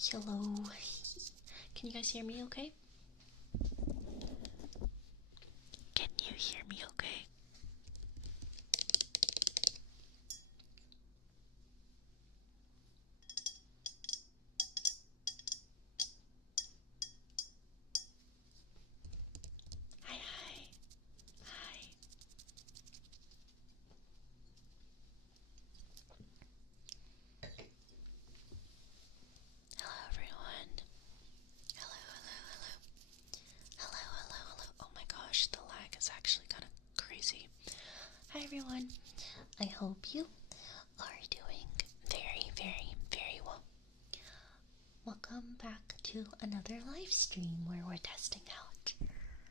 Hello. Can you guys hear me okay? Can you hear me okay? Hi, hi. Hi. Hello, everyone. Hello, hello, hello. Hello, hello, hello. Oh my gosh, the lag is actually kind of crazy. Hi, everyone. I hope you are doing very, very, very well. Welcome back to another live stream where we're testing out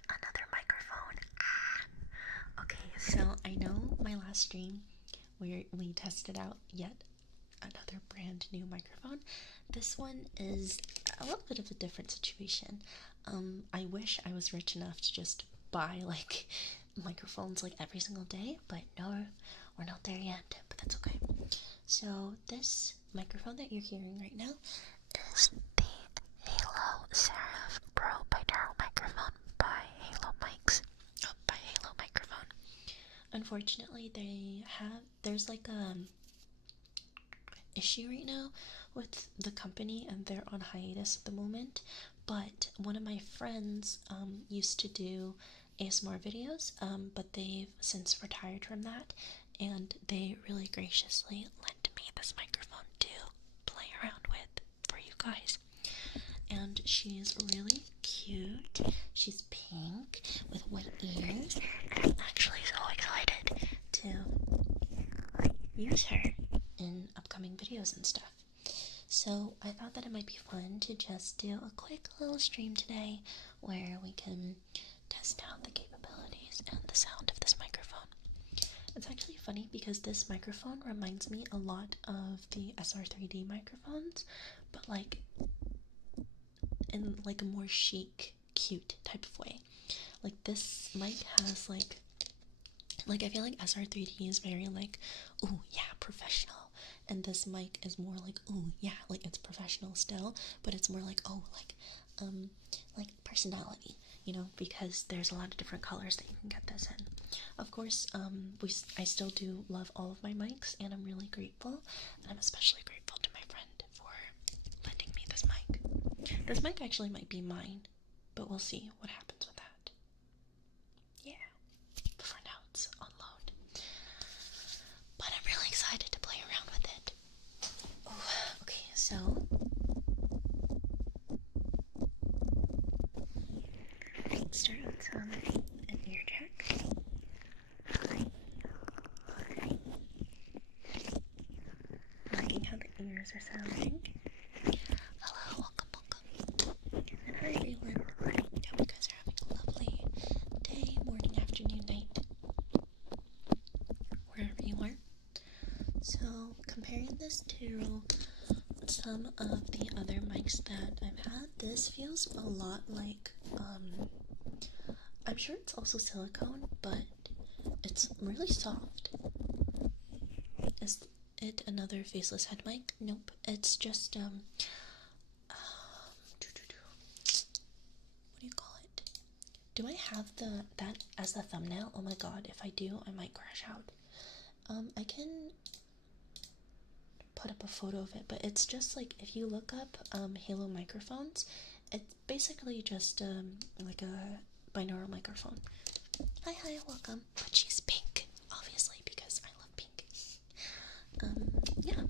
another microphone. Okay, so I know my last stream where we tested out yet another brand new microphone. This one is a little bit of a different situation. I wish I was rich enough to just buy like microphones like every single day, but no, we're not there yet, but that's okay. So this microphone that you're hearing right now is the Halo Seraph Pro Binaural microphone by Halo Mics. Oh, by Halo Microphone. Unfortunately, there's like a issue right now with the company and they're on hiatus at the moment. But one of my friends used to do ASMR videos, but they've since retired from that, and they really graciously lent me this microphone to play around with for you guys. And she's really cute. She's pink with white ears. I'm actually so excited to use her in upcoming videos and stuff. So I thought that it might be fun to just do a quick little stream today where we can test out the capabilities and the sound of this microphone. It's actually funny because this microphone reminds me a lot of the SR3D microphones, but like in like a more chic, cute type of way. Like this mic has like I feel like SR3D is very like, ooh yeah, professional, and this mic is more like, ooh yeah, like it's professional still, but it's more like, oh, like personality, you know, because there's a lot of different colors that you can get this in. Of course, I still do love all of my mics, and I'm really grateful, and I'm especially grateful to my friend for lending me this mic. This mic actually might be mine, but we'll see what happens with that. Yeah, but for now it's on loan. But I'm really excited to play around with it. Oh, okay, so let's start with an ear check. Liking how the ears are sounding. Hello, welcome, welcome. And hi everyone. Hope you guys are having a lovely day, morning, afternoon, night, wherever you are. So, comparing this to some of the other mics that I've had, this feels a lot like, I'm sure it's also silicone, but it's really soft. Is it another faceless head mic? Nope, it's just, what do you call it? Do I have that as the thumbnail? Oh my god, if I do, I might crash out. I can put up a photo of it, but it's just like, if you look up Halo microphones, it's basically just like a binaural microphone. Hi, welcome. But she's pink, obviously, because I love pink. Yeah.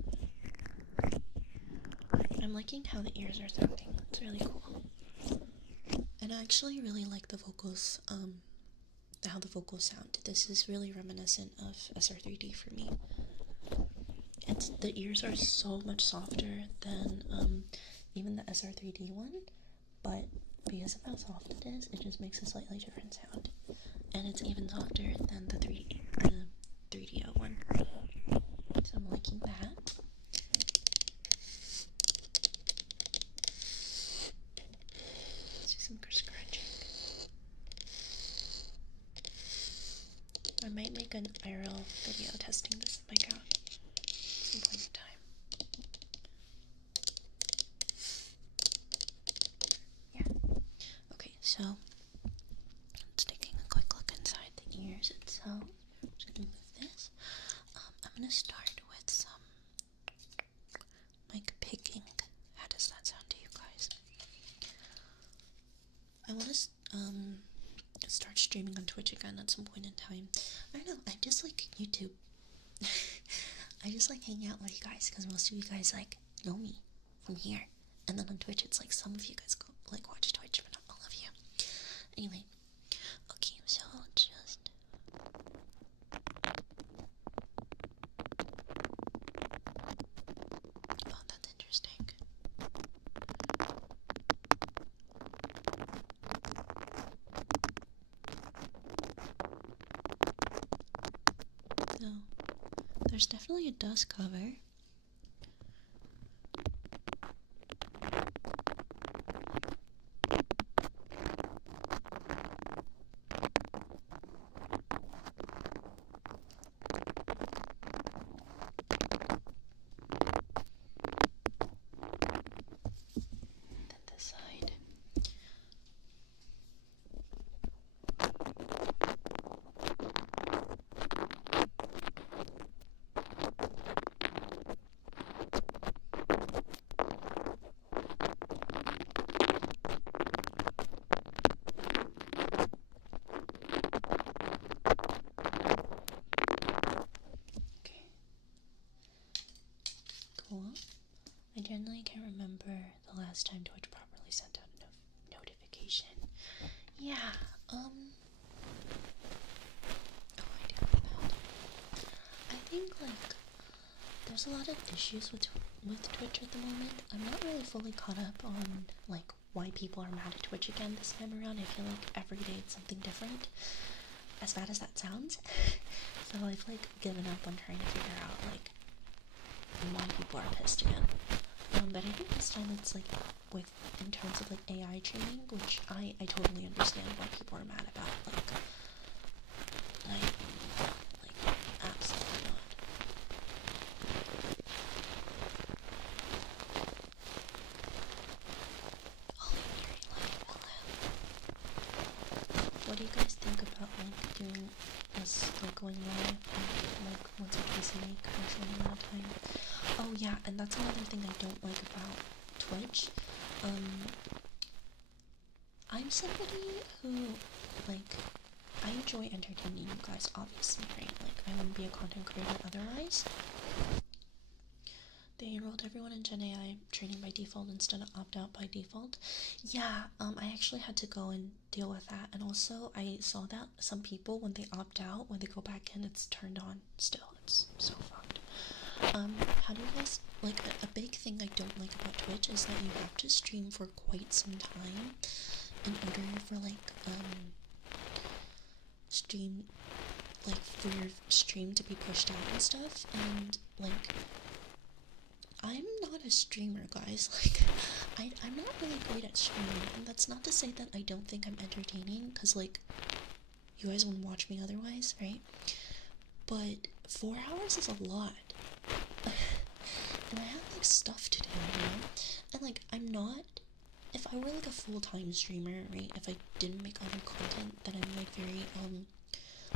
I'm liking how the ears are sounding. It's really cool. And I actually really like the vocals, how the vocals sound. This is really reminiscent of SR3D for me. The ears are so much softer than even the SR3D one, but because of how soft it is, it just makes a slightly different sound. And it's even softer than the 3DO one. So I'm liking that. Let's do some scratching. I might make an IRL video testing this mic out at some point in time. so it's taking a quick look inside the ears itself. Just gonna move this. I'm gonna start with some mic picking. How does that sound to you guys? I want to start streaming on Twitch again at some point in time. I don't know, I just like YouTube. I just like hanging out with you guys because most of you guys like know me from here. And then on Twitch it's like some of you guys go like watch Twitch, but not all of you. Anyway, okay, so I'll just oh, that's interesting. So there's definitely a dust cover. I generally can't remember the last time Twitch properly sent out a notification. Yeah, oh, I do know. I think, like, there's a lot of issues with Twitch at the moment. I'm not really fully caught up on, like, why people are mad at Twitch again this time around. I feel like every day it's something different, as bad as that sounds. So I've, like, given up on trying to figure out, like, why people are pissed again. But I think this time it's like in terms of like AI training, which I totally understand why people are mad about. Like absolutely not. Oh, very light. What do you guys think about like doing this, like going live like once or twice a week for a certain amount of time? Oh yeah, and that's another thing I don't like about Twitch. I'm somebody who, like, I enjoy entertaining you guys, obviously, right? Like, I wouldn't be a content creator otherwise. They enrolled everyone in Gen AI training by default instead of opt-out by default. Yeah, I actually had to go and deal with that. And also, I saw that some people, when they opt out, when they go back in, it's turned on still. It's so fucked. How do you guys, like, a big thing I don't like about Twitch is that you have to stream for quite some time in order for, like, for your stream to be pushed out and stuff, and, like, I'm not a streamer, guys. Like, I'm not really great at streaming, and that's not to say that I don't think I'm entertaining, because, like, you guys wouldn't watch me otherwise, right? But 4 hours is a lot. And I have, like, stuff to do, you know? And, like, I'm not, if I were, like, a full-time streamer, right, if I didn't make other content that I'm, like, very,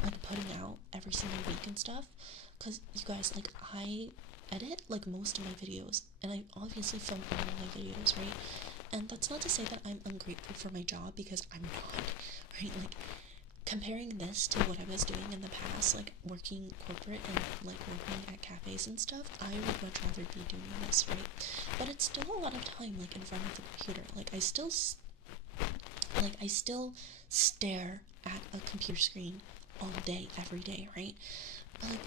like, putting out every single week and stuff, because, you guys, like, I edit, like, most of my videos, and I obviously film all of my videos, right? And that's not to say that I'm ungrateful for my job, because I'm not, right? Like, comparing this to what I was doing in the past, like working corporate and like working at cafes and stuff, I would much rather be doing this, right? But it's still a lot of time, like, in front of the computer. Like, I still stare at a computer screen all day, every day, right? But, like,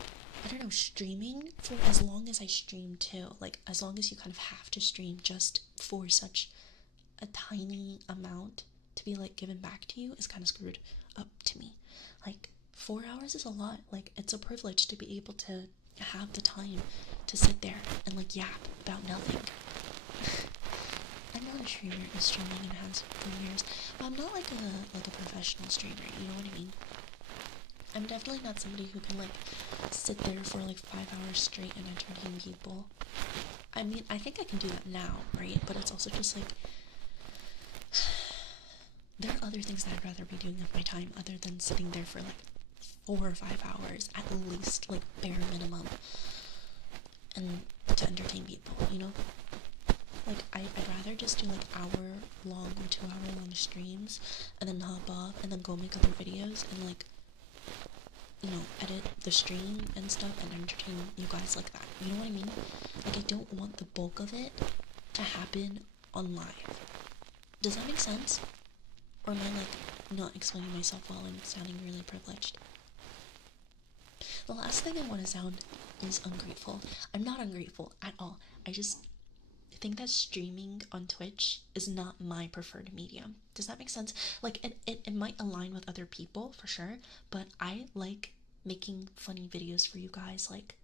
I don't know, streaming, for as long as I stream too, like, as long as you kind of have to stream just for such a tiny amount to be, like, given back to you is kind of screwed up to me. Like, 4 hours is a lot. Like, it's a privilege to be able to have the time to sit there and, like, yap about nothing. I'm not a streamer who's streaming and has for years, but I'm not like a professional streamer, you know what I mean? I'm definitely not somebody who can, like, sit there for, like, 5 hours straight and entertain people. I mean, I think I can do that now, right? But it's also just, like, there are other things that I'd rather be doing with my time other than sitting there for like 4 or 5 hours at least, like bare minimum, and to entertain people, you know? Like, I'd rather just do like hour-long or 2-hour-long streams and then hop off and then go make other videos and like, you know, edit the stream and stuff and entertain you guys like that. You know what I mean? Like, I don't want the bulk of it to happen on live. Does that make sense? Or am I like not explaining myself well and sounding really privileged? The last thing I want to sound is ungrateful. I'm not ungrateful at all. I just think that streaming on Twitch is not my preferred medium. Does that make sense? Like, it might align with other people for sure, but I like making funny videos for you guys, like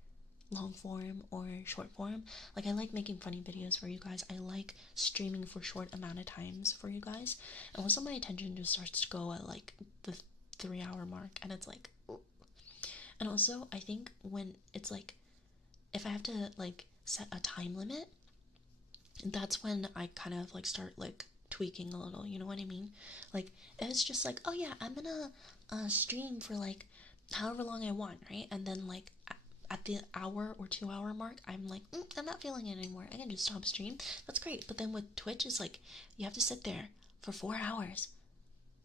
long form or short form. Like, I like making funny videos for you guys. I like streaming for short amount of times for you guys. And once my attention just starts to go at like the 3-hour mark, and it's like, ooh. And also I think when it's like, if I have to like set a time limit, that's when I kind of like start like tweaking a little, you know what I mean? Like, it's just like, oh yeah, I'm gonna stream for like however long I want, right? And then like at the hour or 2-hour mark, I'm like, I'm not feeling it anymore, I can just stop stream. That's great. But then with Twitch, it's like you have to sit there for 4 hours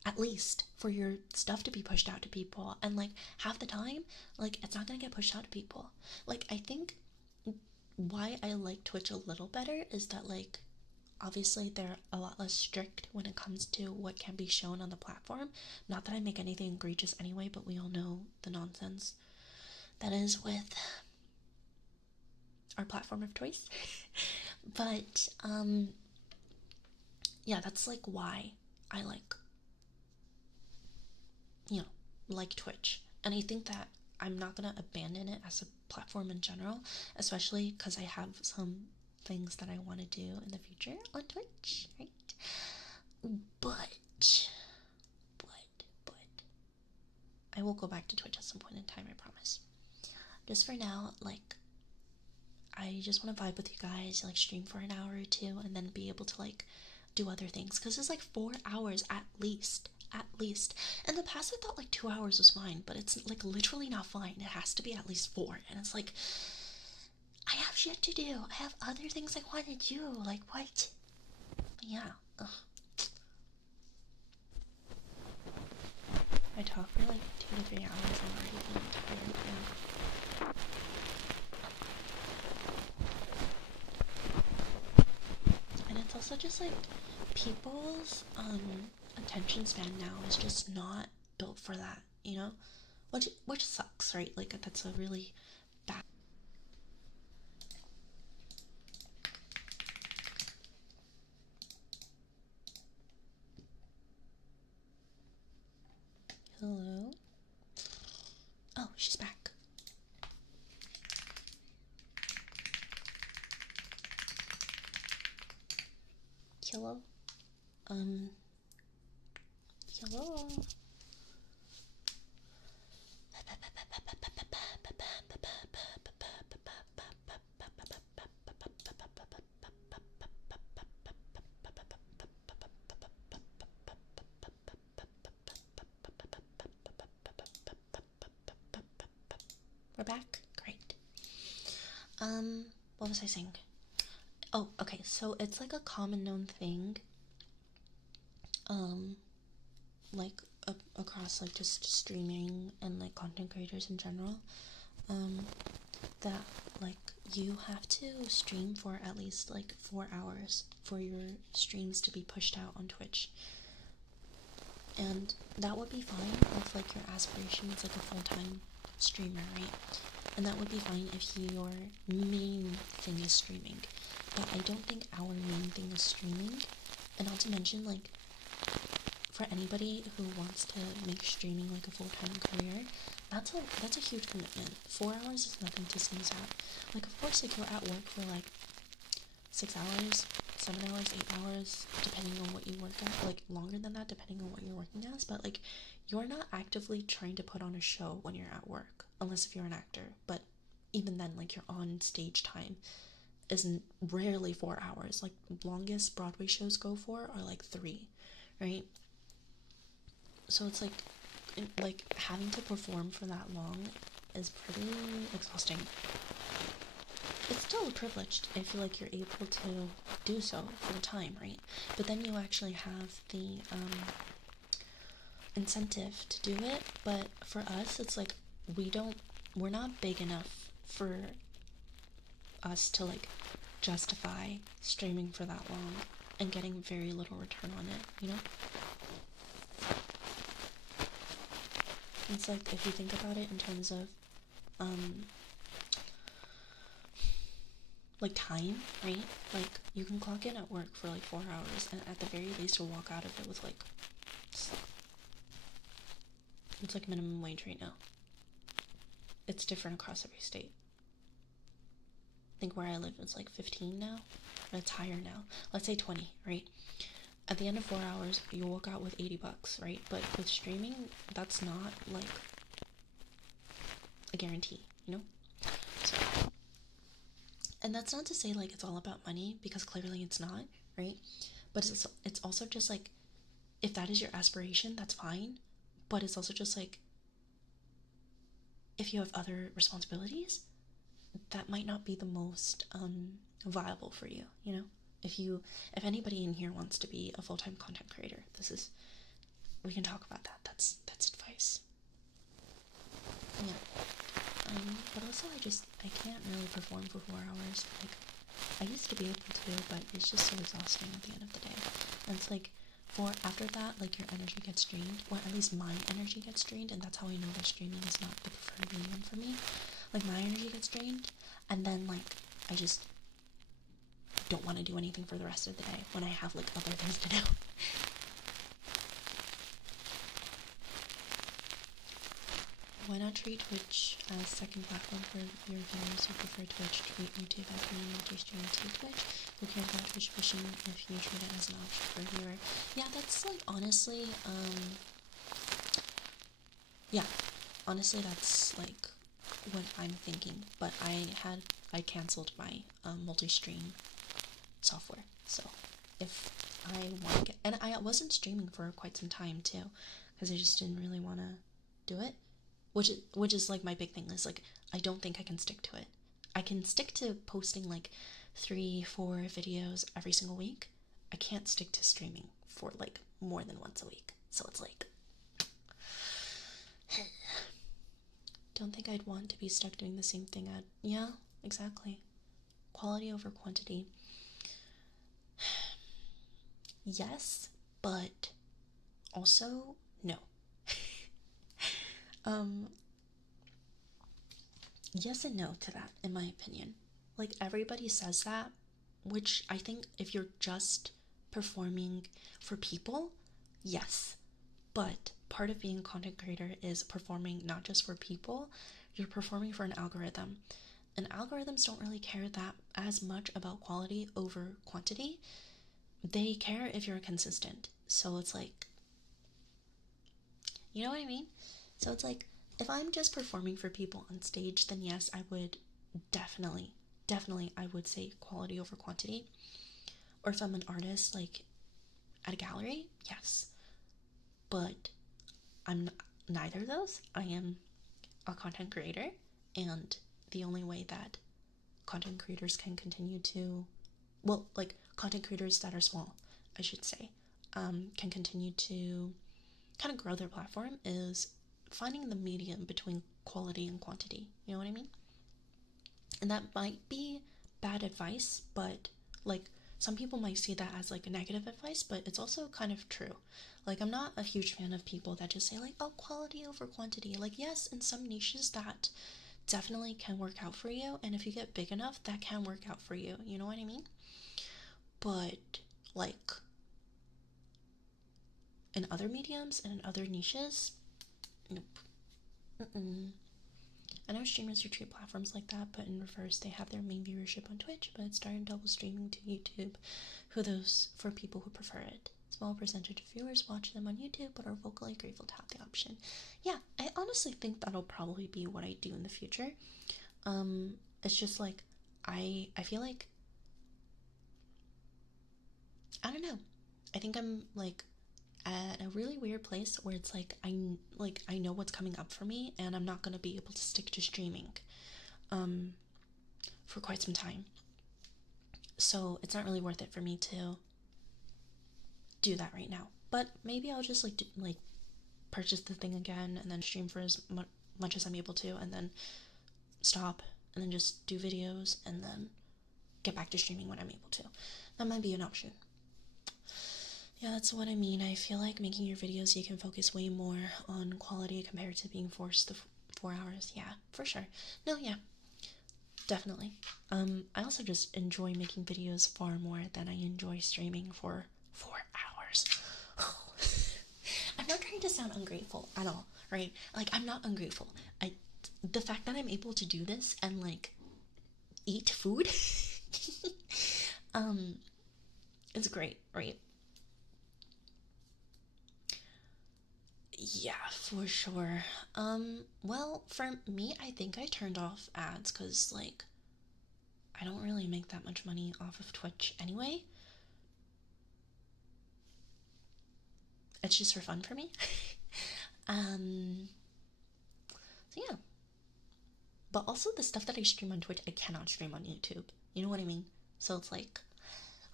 at least for your stuff to be pushed out to people, and like half the time, like, it's not gonna get pushed out to people. Like, I think why I like Twitch a little better is that, like, obviously they're a lot less strict when it comes to what can be shown on the platform. Not that I make anything egregious anyway, but we all know the nonsense that is with our platform of choice. But yeah, that's like why I like, you know, like Twitch. And I think that I'm not gonna abandon it as a platform in general, especially because I have some things that I want to do in the future on Twitch, right? But I will go back to Twitch at some point in time, I promise. Just for now, like, I just want to vibe with you guys, like stream for an hour or two, and then be able to like do other things, because it's like 4 hours at least. In the past I thought like 2 hours was fine, but it's like literally not fine. It has to be at least 4, and it's like, I have shit to do. I have other things I want to do. Like, what? Yeah. Ugh. I talk for like 2 to 3 hours. I'm already feeling tired. And it's also just like people's attention span now is just not built for that, you know? Which sucks, right? Like, that's a really bad. Hello? Oh, she's back. Hello? Hello? We're back? Great. What was I saying? Oh, okay, so it's like a common known thing, like, across, like, just streaming and, like, content creators in general, that, like, you have to stream for at least, like, 4 hours for your streams to be pushed out on Twitch. And that would be fine if, like, your aspiration is, like, a full-time streamer, right? And that would be fine if your main thing is streaming. But I don't think our main thing is streaming. And not to mention, like, for anybody who wants to make streaming like a full-time career, that's a huge commitment. 4 hours is nothing to sneeze at. Like, of course, like, you're at work for like 6 hours, 7 hours, 8 hours, depending on what you work at, like longer than that depending on what you're working as, but like, you're not actively trying to put on a show when you're at work, unless if you're an actor. But even then, like, your on stage time is rarely 4 hours. Like, longest Broadway shows go for are like 3, right? So it's like having to perform for that long is pretty exhausting. It's still a privilege. I feel like you're able to do so for the time, right? But then you actually have the incentive to do it. But for us, it's like we're not big enough for us to like justify streaming for that long and getting very little return on it, you know? It's like, if you think about it in terms of like time, right? Like, you can clock in at work for like 4 hours, and at the very least you'll walk out of it with like, it's like minimum wage right now. It's different across every state. I think where I live it's like 15 now, but it's higher now. Let's say 20, right? At the end of 4 hours, you'll walk out with $80, right? But with streaming, that's not like a guarantee, you know? So, and that's not to say like it's all about money, because clearly it's not, right? But it's also just like, if that is your aspiration, that's fine. But it's also just like, if you have other responsibilities, that might not be the most viable for you, you know? If anybody in here wants to be a full-time content creator, we can talk about that. That's advice. Yeah. But also I can't really perform for 4 hours. Like, I used to be able to, but it's just so exhausting at the end of the day. And it's like, after that, like, your energy gets drained, or at least my energy gets drained, and that's how I know that streaming is not the preferred medium for me. Like, my energy gets drained, and then, like, I just don't want to do anything for the rest of the day when I have, like, other things to do. Why not treat Twitch as second platform for your viewers who prefer Twitch? Treat YouTube as being multi-stream to Twitch. Who cares about Twitch pushing if you treat it as an option for a viewer? Yeah, that's like, honestly, yeah, honestly, that's like what I'm thinking. But I canceled my multi-stream software. So if I want to get, and I wasn't streaming for quite some time too, because I just didn't really want to do it. Which is like my big thing is like, I don't think I can stick to it. I can stick to posting like 3-4 videos every single week. I can't stick to streaming for like more than once a week. So it's like, don't think I'd want to be stuck doing the same thing yeah, exactly. Quality over quantity. Yes, but also no. Yes and no to that, in my opinion. Like, everybody says that, which I think if you're just performing for people, yes. But part of being a content creator is performing not just for people, you're performing for an algorithm. And algorithms don't really care that as much about quality over quantity. They care if you're consistent. So it's like, you know what I mean? So it's like, if I'm just performing for people on stage, then yes, I would definitely, I would say quality over quantity. Or if I'm an artist, like, at a gallery, yes. But I'm neither of those. I am a content creator, and the only way that content creators can continue to, well, like, content creators that are small, I should say, can continue to kind of grow their platform is finding the medium between quality and quantity. You know what I mean? And that might be bad advice, but like, some people might see that as like a negative advice, but it's also kind of true. Like, I'm not a huge fan of people that just say like, oh, quality over quantity. Like, yes, in some niches that definitely can work out for you, and if you get big enough, that can work out for you. You know what I mean? But like, in other mediums and in other niches, nope. I know streamers who treat platforms like that, but in reverse, they have their main viewership on Twitch, but started double streaming to YouTube, for people who prefer it. Small percentage of viewers watch them on YouTube, but are vocally grateful to have the option. Yeah, I honestly think that'll probably be what I do in the future. It's just like, I feel like, I don't know. I think I'm like at a really weird place where it's like I know what's coming up for me, and I'm not gonna be able to stick to streaming for quite some time. So it's not really worth it for me to do that right now. But maybe I'll just like purchase the thing again and then stream for as much as I'm able to, and then stop, and then just do videos, and then get back to streaming when I'm able to. That might be an option. Yeah, that's what I mean. I feel like making your videos, you can focus way more on quality compared to being forced to 4 hours. Yeah, for sure. No, yeah, definitely. I also just enjoy making videos far more than I enjoy streaming for 4 hours. I'm not trying to sound ungrateful at all, right? Like, I'm not ungrateful. The fact that I'm able to do this and like eat food it's great, right? Yeah, for sure. Well, for me, I think I turned off ads because, like, I don't really make that much money off of Twitch anyway. It's just for fun for me. So yeah. But also the stuff that I stream on Twitch, I cannot stream on YouTube. You know what I mean? So it's like,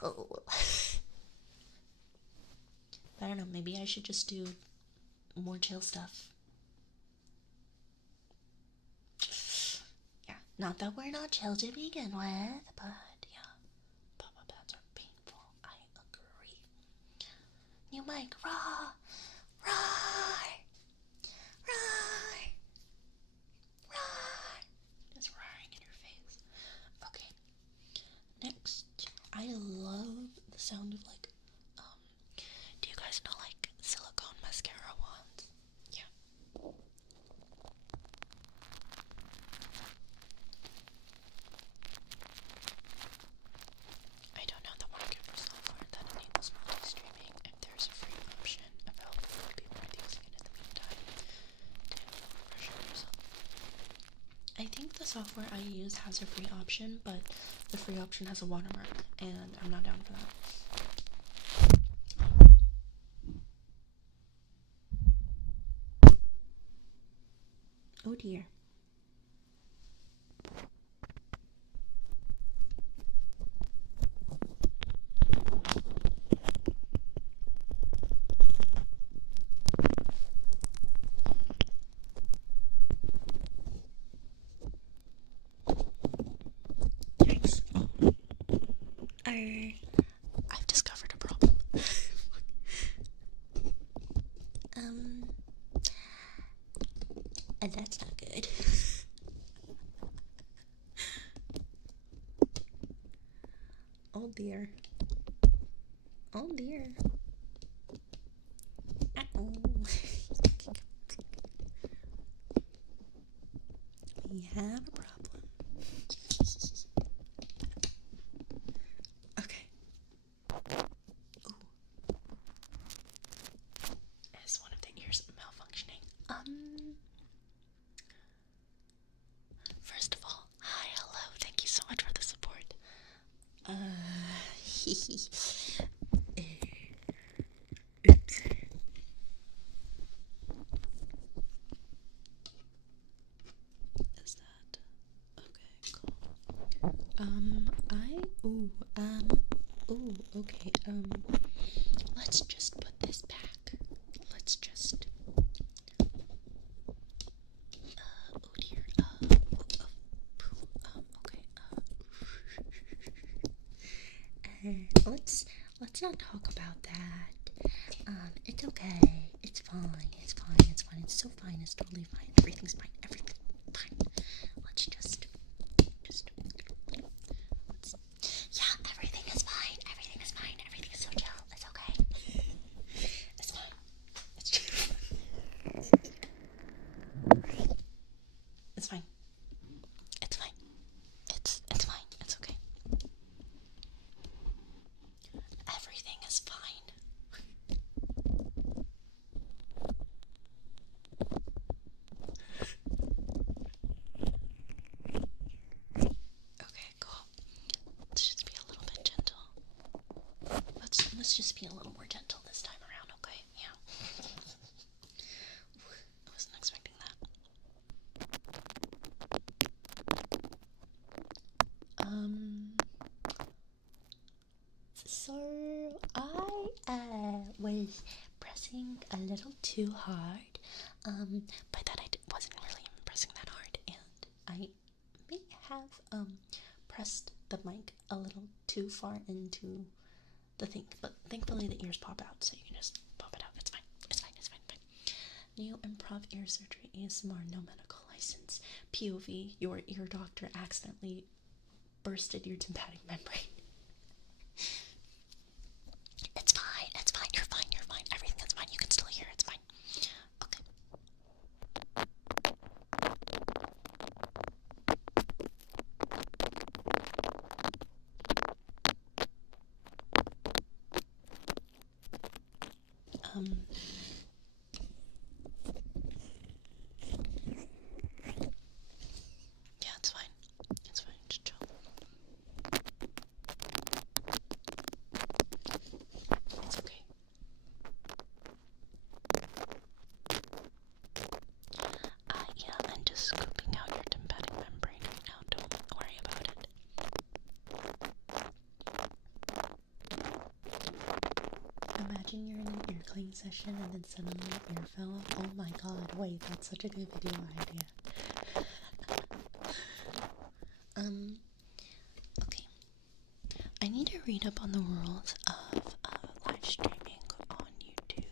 oh. I don't know, maybe I should just do more chill stuff. Yeah, not that we're not chill to begin with, but yeah. Pop-up ads are painful, I agree. New mic, raw! Roar! Roar! Roar! Just roaring in your face. Okay. Next, I love the sound of like, do you guys know like silicone mascara wands? Yeah. I don't know the market for software that enables multi-streaming. If there's a free option available, it would be worth using it in the meantime to refresh yourself. I think the software I use has a free option, but the free option has a watermark, and I'm not down for that. Oh dear. Yikes. I've discovered a problem. And that's not good. Oh dear. Oh dear. Uh-oh. We have a problem. Okay. Ooh. Is one of the ears malfunctioning? First of all, hi, hello, thank you so much for the support. Oops. Is that okay? Cool. Okay. Let's just put this back. Let's just. Oh dear. Okay. Let's not talk about that. It's okay. It's fine. It's fine. It's fine. It's so fine. It's totally fine. Everything's fine. Everything's fine. Let's just. Yeah, everything is fine. Everything is fine. Everything is so chill. It's okay. It's fine. It's chill. It's fine. It's fine. It's fine. It's okay. Everything is fine. Okay, cool. Let's just be a little bit gentle. Let's just be a little more gentle this time around, okay? Yeah. I was pressing a little too hard. By that I wasn't really even pressing that hard, and I may have pressed the mic a little too far into the thing, but thankfully the ears pop out, so you can just pop it out. It's fine. It's fine. It's fine. Fine. New improv ear surgery ASMR, no medical license. POV: your ear doctor accidentally bursted your tympanic membrane. It's fine. It's fine. You're fine. You're fine. Everything is fine. You can still hear. It's fine. Okay. Yeah, it's fine. It's fine. Just chill. It's okay. Yeah, I'm just scooping out your tympanic membrane right now. Don't worry about it. Imagine you're in an ear cleaning session and then suddenly your ear fell off. Oh my god, wait, that's such a good video idea. Okay. I need to read up on the rules of live streaming on YouTube.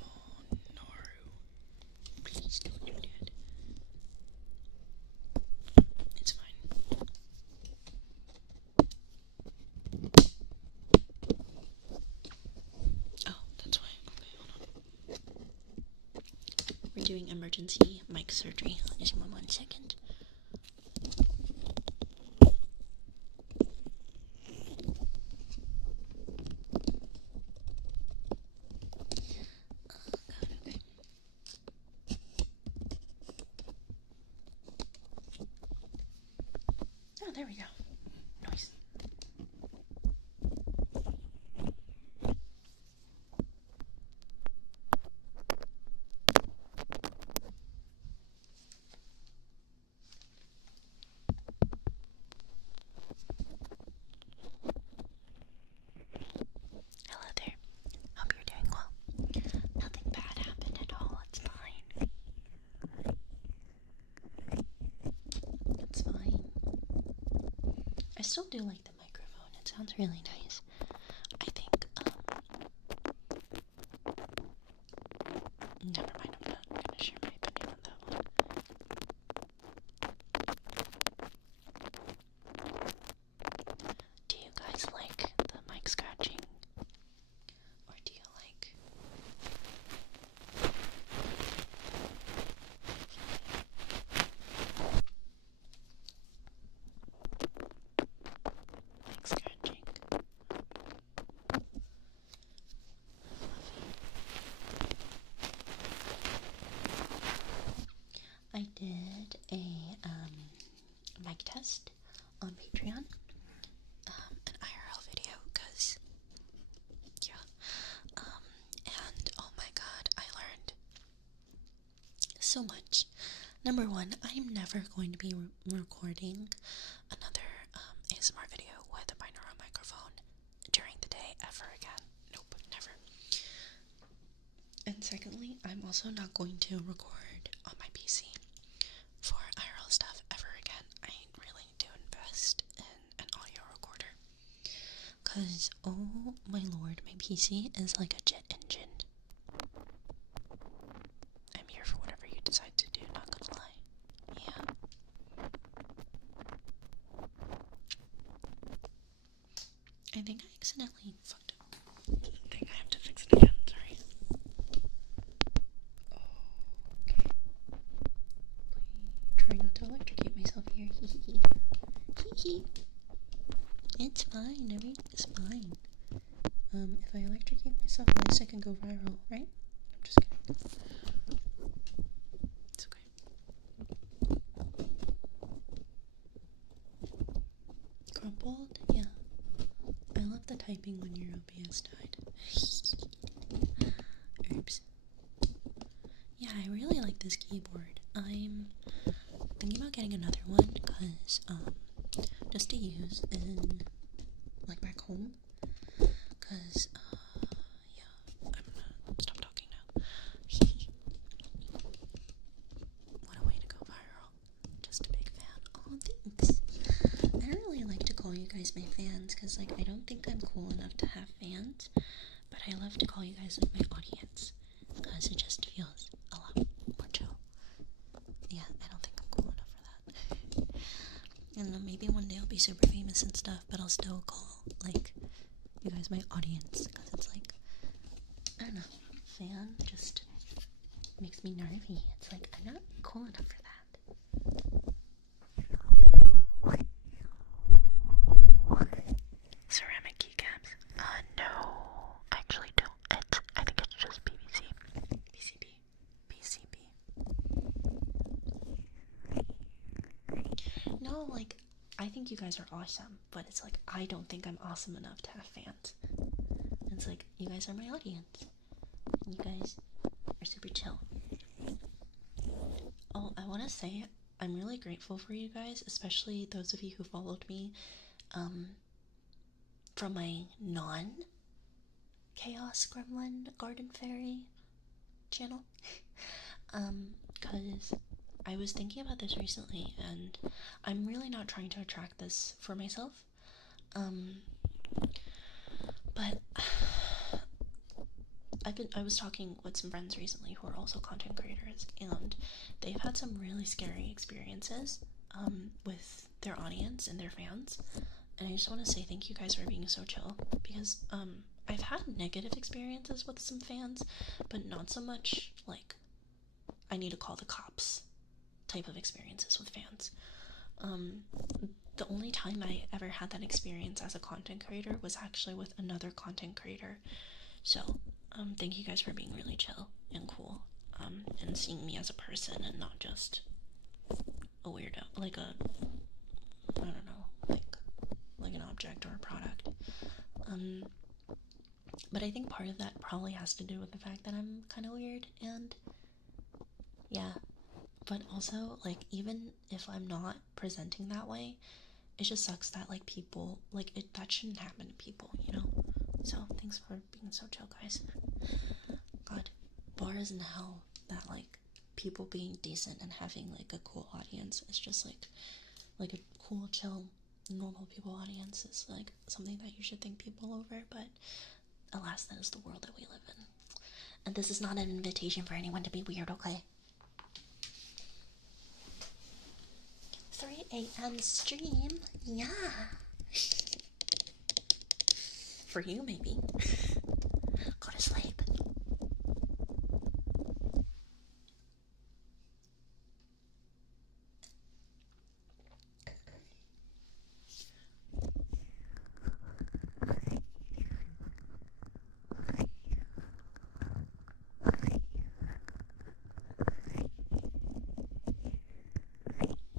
Oh no. Please don't do that. It's fine. Oh, that's why. Okay, hold on. We're doing emergency mic surgery. Just 1 second. Oh, there we go. Nice. Hello there. Hope you're doing well. Nothing bad happened at all. It's fine. It's fine. I still do like the microphone. It sounds really nice. I think, never mind, I'm not gonna share my opinion on that one. Do you guys like the mic scratching? Or do you like... mic scratching? I did a mic test on Patreon, an IRL video, because, yeah, and oh my god, I learned so much. Number one, I am never going to be recording another ASMR video with a binaural microphone during the day ever again. Nope, never. And secondly, I'm also not going to record on my PC for IRL stuff ever again. I really do invest in an audio recorder. Cause, oh my lord, my PC is like a jet engine. I'm here for whatever you decide to do, not gonna lie. Yeah. I think I accidentally fucked up. I think I have to fix it again, sorry. Okay. Try not to electrocute myself here. Hee hee hee. It's fine, everything's fine. If I electrocute myself, at least I can go viral, right? I'm just kidding. It's okay. Crumpled? Yeah. I love the typing when your OBS died. Oops. Yeah, I really like this keyboard. I'm thinking about getting another one because, just to use in, like, back home. Because, yeah, I'm gonna stop talking now. What a way to go viral. Just a big fan. Oh, thanks. I don't really like to call you guys my fans because, like, I don't think I'm cool enough to have fans. But I love to call you guys, like, my audience. Because it just feels a lot more chill. Yeah, I don't think I'm cool enough for that. And then maybe one day I'll be super famous and stuff, but I'll still call, like, you guys my audience. Because it's like, I don't know, fan just makes me nervy. It's like, I'm not cool enough for that. Ceramic keycaps? No. I actually don't. I think it's just PVC. PCB. No, like, I think you guys are awesome, but it's like, I don't think I'm awesome enough to have fans. It's like, you guys are my audience. You guys are super chill. Oh, I want to say, I'm really grateful for you guys, especially those of you who followed me, from my non-Chaos Gremlin Garden Fairy channel. Because I was thinking about this recently, and I'm really not trying to attract this for myself. But I was talking with some friends recently who are also content creators, and they've had some really scary experiences, with their audience and their fans. And I just want to say thank you guys for being so chill, because, I've had negative experiences with some fans, but not so much, like, I need to call the cops type of experiences with fans. The only time I ever had that experience as a content creator was actually with another content creator. So, thank you guys for being really chill and cool, and seeing me as a person and not just a weirdo, like a, I don't know, like an object or a product. But I think part of that probably has to do with the fact that I'm kind of weird, and yeah. But also, like, even if I'm not presenting that way, it just sucks that, like, people, like, that shouldn't happen to people, you know? So, thanks for being so chill, guys. God, bars in hell that, like, people being decent and having, like, a cool audience is just, like a cool, chill, normal people audience is, like, something that you should thank people over, but alas, that is the world that we live in. And this is not an invitation for anyone to be weird, okay? 3 a.m. stream? Yeah. For you, maybe. Go to sleep.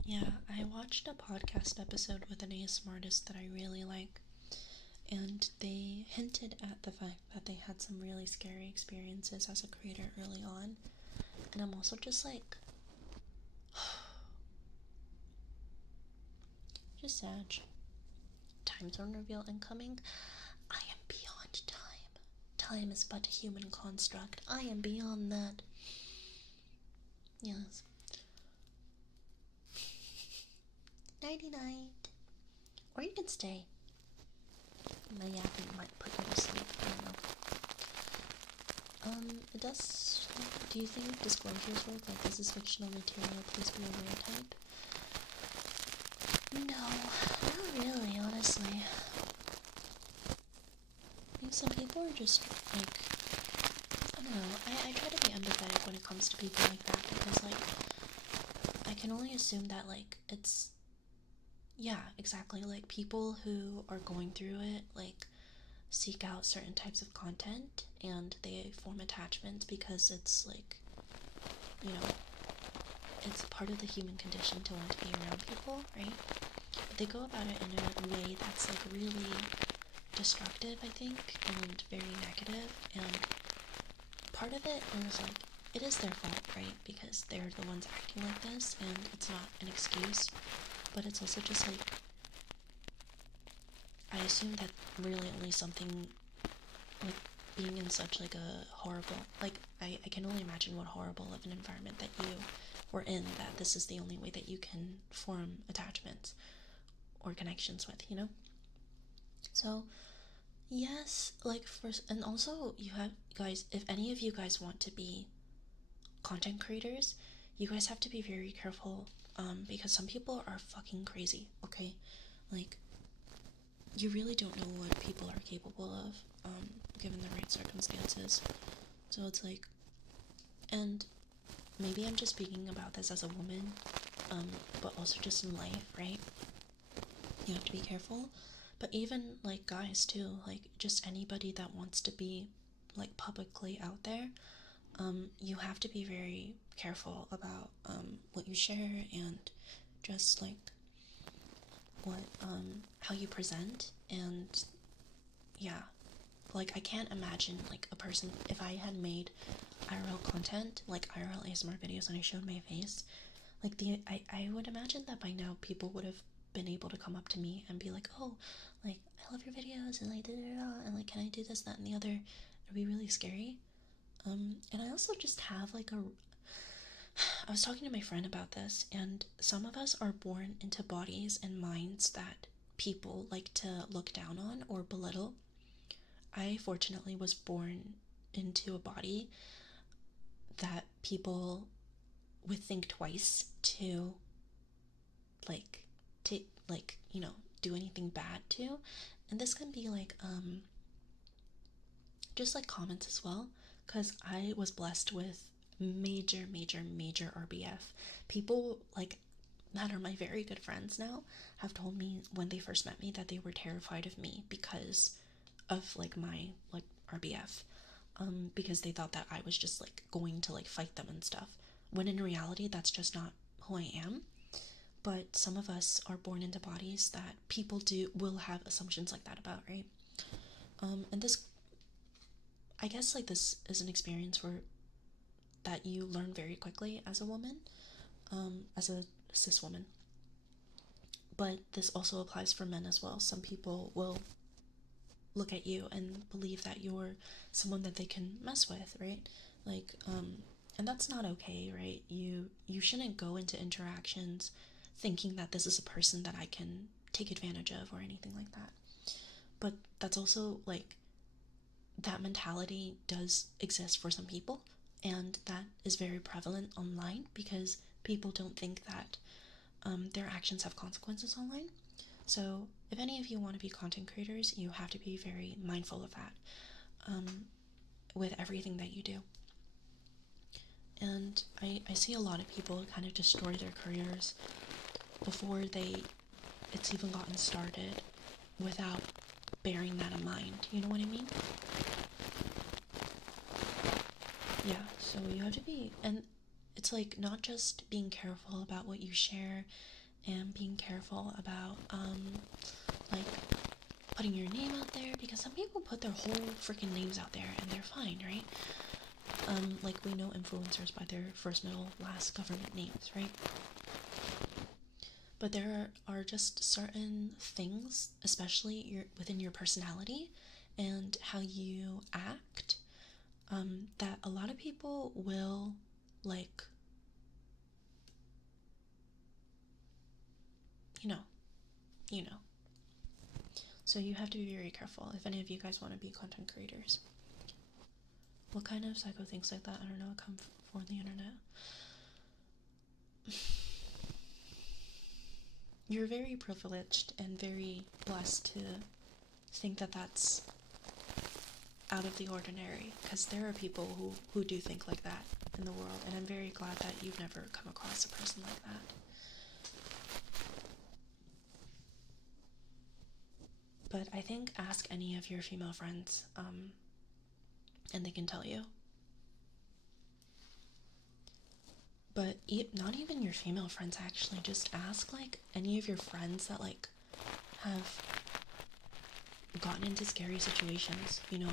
Yeah, I watched a podcast episode with an ASMR artist that I really like, and they hinted at the fact that they had some really scary experiences as a creator early on, and I'm also just like, just sad. Time zone reveal incoming. I am beyond time. Time is but a human construct. I am beyond that. Yes. Nighty night. Or you can stay. My yapping might put you to sleep. I don't know. It does. Do you think disclosures work? Like, this is fictional material, please be aware type? No, not really, honestly. I think some people are just, like, I don't know. I try to be empathetic when it comes to people like that, because, like, I can only assume that, like, it's, yeah, exactly, like, people who are going through it, like, seek out certain types of content, and they form attachments because it's, like, you know, it's part of the human condition to want to be around people, right? But they go about it in a way that's, like, really destructive, I think, and very negative, and part of it is, like, it is their fault, right? Because they're the ones acting like this, and it's not an excuse. But it's also just like, I assume that really only something, like, being in such, like, a horrible, like, I can only imagine what horrible of an environment that you were in, that this is the only way that you can form attachments or connections with, you know? So, yes, like, first, and also, you have, guys, if any of you guys want to be content creators, you guys have to be very careful, because some people are fucking crazy, okay? Like, you really don't know what people are capable of, given the right circumstances. So it's like, and maybe I'm just speaking about this as a woman, but also just in life, right? You have to be careful. But even, like, guys too, like, just anybody that wants to be, like, publicly out there, you have to be very careful about, what you share, and just, like, what, how you present, and, yeah. Like, I can't imagine, like, a person, if I had made IRL content, like, IRL ASMR videos, and I showed my face, like, I would imagine that by now people would have been able to come up to me and be like, oh, like, I love your videos, and like, and like, can I do this, that, and the other? It'd be really scary. And I also just have, like, I was talking to my friend about this, and some of us are born into bodies and minds that people like to look down on or belittle. I fortunately was born into a body that people would think twice to, like, you know, do anything bad to. And this can be, like, just, like, comments as well, because I was blessed with major RBF. People, like, that are my very good friends now have told me when they first met me that they were terrified of me because of, like, my, like, RBF, because they thought that I was just, like, going to, like, fight them and stuff, when in reality that's just not who I am. But some of us are born into bodies that people will have assumptions like that about, right? And this, I guess, like, this is an experience where that you learn very quickly as a woman, as a cis woman. But this also applies for men as well. Some people will look at you and believe that you're someone that they can mess with, right? Like, and that's not okay, right? You shouldn't go into interactions thinking that this is a person that I can take advantage of or anything like that. But that's also, like, that mentality does exist for some people, and that is very prevalent online because people don't think that their actions have consequences online. So if any of you want to be content creators, you have to be very mindful of that, with everything that you do. And I see a lot of people kind of destroy their careers before it's even gotten started, without bearing that in mind. You know what I mean? Yeah, so you have to be, and it's like not just being careful about what you share and being careful about, like, putting your name out there, because some people put their whole freaking names out there and they're fine, right? Like, we know influencers by their first, middle, last government names, right? But there are just certain things, especially within your personality and how you act, that a lot of people will, like, you know. So you have to be very careful if any of you guys want to be content creators. What kind of psycho things like that? I don't know, come for the internet. You're very privileged and very blessed to think that that's out of the ordinary, because there are people who do think like that in the world, and I'm very glad that you've never come across a person like that. But I think ask any of your female friends, and they can tell you. But not even your female friends, actually. Just ask, like, any of your friends that, like, have gotten into scary situations, you know.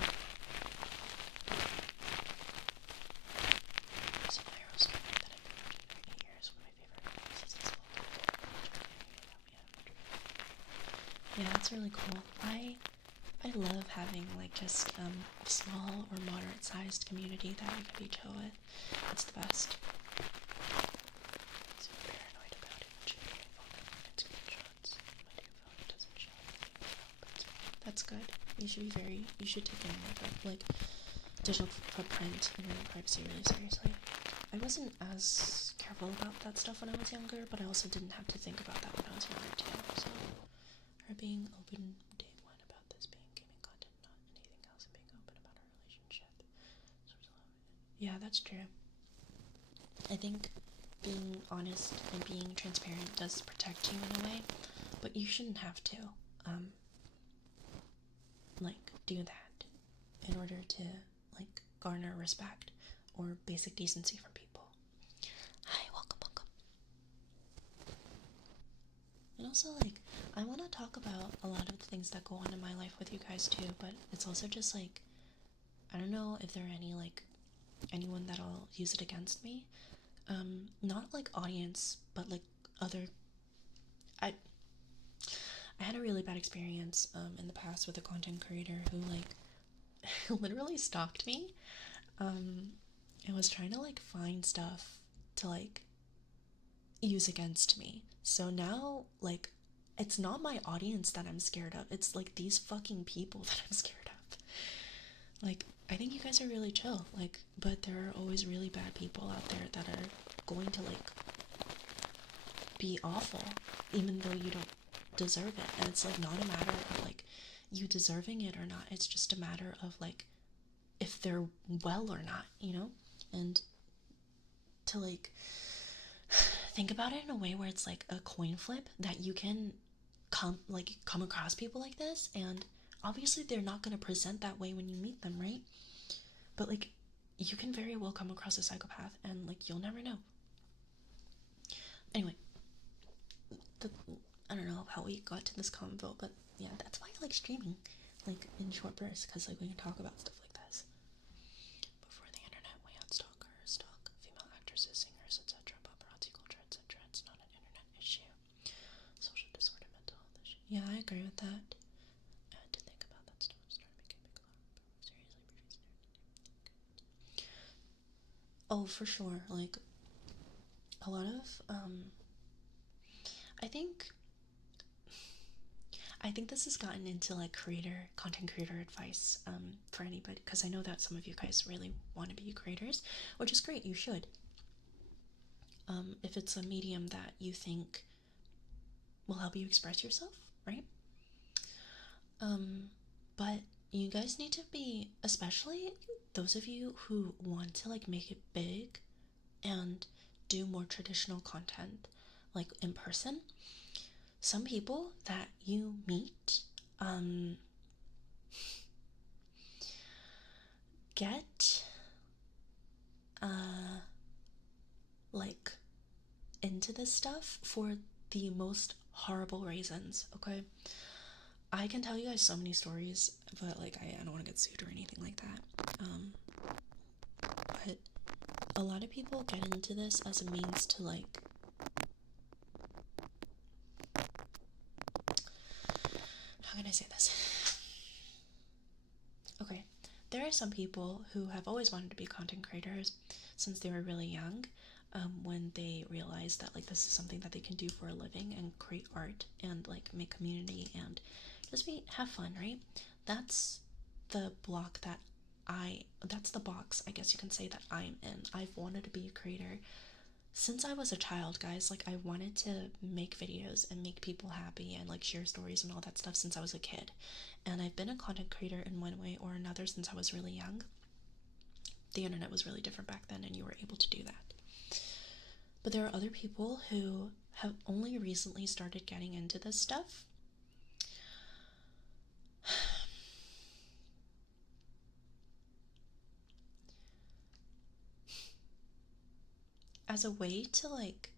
That's really cool. I love having like just a small or moderate sized community that I can be chill with. It's the best. So paranoid about it. Screenshots. But your phone doesn't show anything. That's good. You should take your like digital footprint and your privacy really seriously. I wasn't as careful about that stuff when I was younger, but I also didn't have to think about that when I was younger too. So, her being open day one about this being gaming content, not anything else, and being open about our relationship. Yeah, that's true. I think being honest and being transparent does protect you in a way, but you shouldn't have to, like, do that in order to, like, garner respect or basic decency from people. Hi, welcome. And also, like, I want to talk about a lot of the things that go on in my life with you guys too, but it's also just, like, I don't know if there are any, like, anyone that'll use it against me. Not, like, audience, but, like, other... I had a really bad experience, in the past with a content creator who, like, literally stalked me. And was trying to, like, find stuff to, like, use against me. So now, like, it's not my audience that I'm scared of. It's, like, these fucking people that I'm scared of. Like, I think you guys are really chill. Like, but there are always really bad people out there that are going to, like, be awful, even though you don't deserve it. And it's, like, not a matter of, like, you deserving it or not. It's just a matter of, like, if they're well or not, you know? And to, like, think about it in a way where it's like a coin flip, that you can come across people like this, and obviously they're not going to present that way when you meet them, right? But, like, you can very well come across a psychopath, and, like, you'll never know. Anyway, I don't know how we got to this convo, but yeah, that's why I like streaming, like, in short bursts, because, like, we can talk about stuff like this. Before the internet, we had stalkers, female actresses, singers, etc. Paparazzi culture, etc. It's not an internet issue. Social disorder, mental health issue. Yeah, I agree with that. I had to think about that stuff. I'm starting to make a big seriously. Oh, for sure. Like, a lot of, I think this has gotten into, like, content creator advice, for anybody, because I know that some of you guys really want to be creators, which is great, you should. If it's a medium that you think will help you express yourself, right? But you guys need to be, especially those of you who want to, like, make it big and do more traditional content, like, in person. Some people that you meet, get, like, into this stuff for the most horrible reasons, okay? I can tell you guys so many stories, but, like, I don't want to get sued or anything like that. But a lot of people get into this as a means to, like, how can I say this? Okay, there are some people who have always wanted to be content creators since they were really young, when they realize that, like, this is something that they can do for a living and create art and, like, make community and just have fun, right? That's the that's the box, I guess you can say, that I'm in. I've wanted to be a creator since I was a child, guys. Like, I wanted to make videos and make people happy and, like, share stories and all that stuff since I was a kid. And I've been a content creator in one way or another since I was really young. The internet was really different back then, and you were able to do that. But there are other people who have only recently started getting into this stuff. As a way to, like,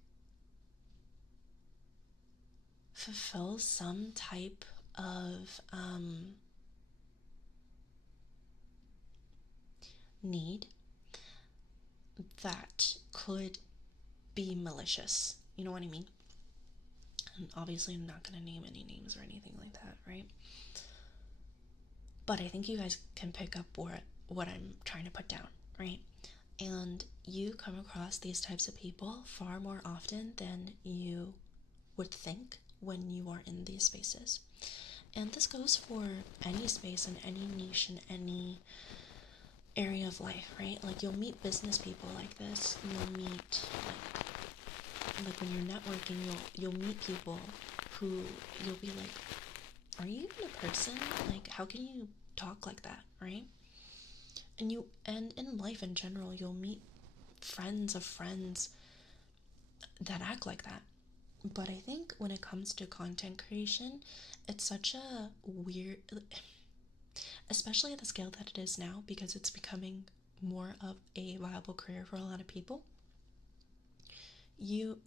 fulfill some type of need that could be malicious. You know what I mean? And obviously I'm not going to name any names or anything like that, right? But I think you guys can pick up what I'm trying to put down, right? And you come across these types of people far more often than you would think when you are in these spaces. And this goes for any space and any niche and any area of life, right? Like, you'll meet business people like this. You'll meet, like when you're networking, you'll meet people who you'll be like, are you even a person? Like, how can you talk like that, right? And in life in general, you'll meet friends of friends that act like that. But I think when it comes to content creation, it's such a weird, especially at the scale that it is now, because it's becoming more of a viable career for a lot of people. You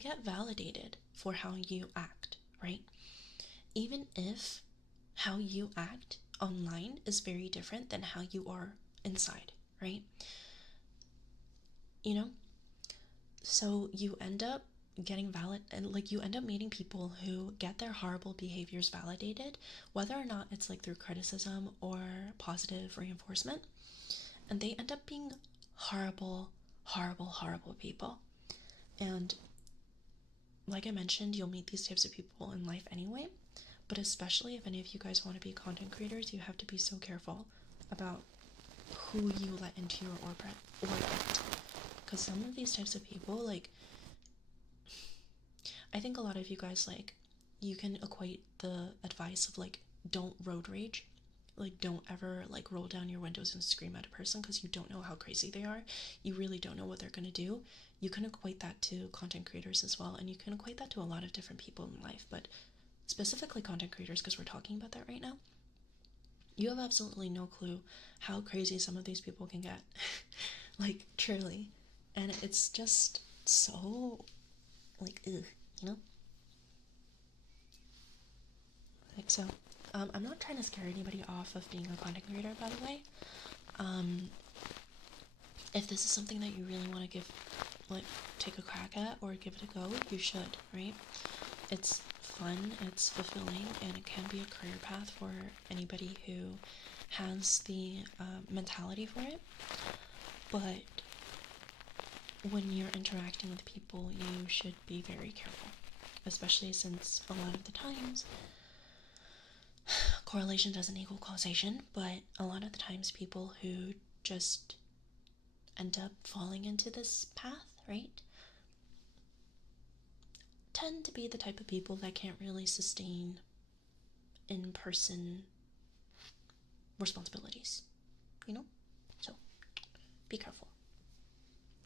get validated for how you act, right? Even if how you act online is very different than how you are inside, right? You know? So you end up getting you end up meeting people who get their horrible behaviors validated, whether or not it's like through criticism or positive reinforcement, and they end up being horrible, horrible, horrible people. And like I mentioned, you'll meet these types of people in life anyway, but especially if any of you guys want to be content creators, you have to be so careful about who you let into your orbit. Because some of these types of people, like, I think a lot of you guys, like, you can equate the advice of, like, don't road rage. Like, don't ever, like, roll down your windows and scream at a person because you don't know how crazy they are. You really don't know what they're going to do. You can equate that to content creators as well, and you can equate that to a lot of different people in life, but specifically content creators, because we're talking about that right now. You have absolutely no clue how crazy some of these people can get. Like, truly. And it's just so, like, ugh, you know? Like, so, I'm not trying to scare anybody off of being a content creator, by the way. If this is something that you really want to take a crack at or give it a go, you should, right? It's fun, it's fulfilling, and it can be a career path for anybody who has the mentality for it. But when you're interacting with people, you should be very careful, especially since a lot of the times correlation doesn't equal causation, but a lot of the times people who just end up falling into this path, right, tend to be the type of people that can't really sustain in-person responsibilities, you know? So, be careful.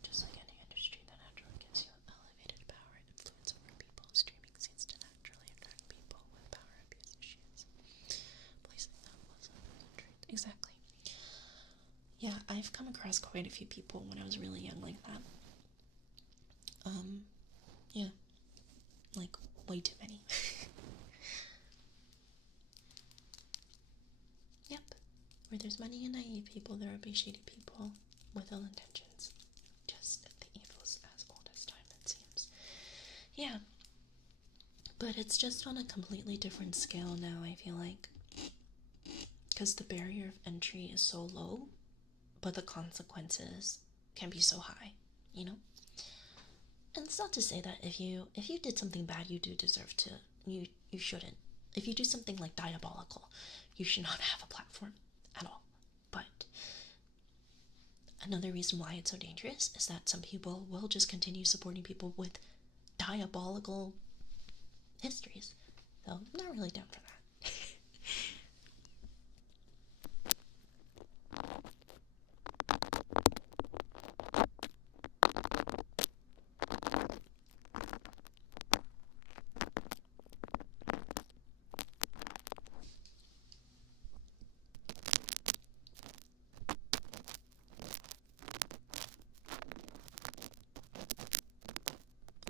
Just like any industry that naturally gives you elevated power and influence over people, streaming seems to naturally attract people with power abuse issues. Placing that was exactly. Yeah, I've come across quite a few people when I was really young like that. Yeah. Like, way too many. Yep. Where there's money and naive people, there will be shady people with ill intentions. Just the evil's as old as time, it seems. Yeah. But it's just on a completely different scale now, I feel like. Because the barrier of entry is so low, but the consequences can be so high, you know? And it's not to say that if you did something bad, you do deserve to, you shouldn't. If you do something like diabolical, you should not have a platform at all. But another reason why it's so dangerous is that some people will just continue supporting people with diabolical histories. So I'm not really down for that.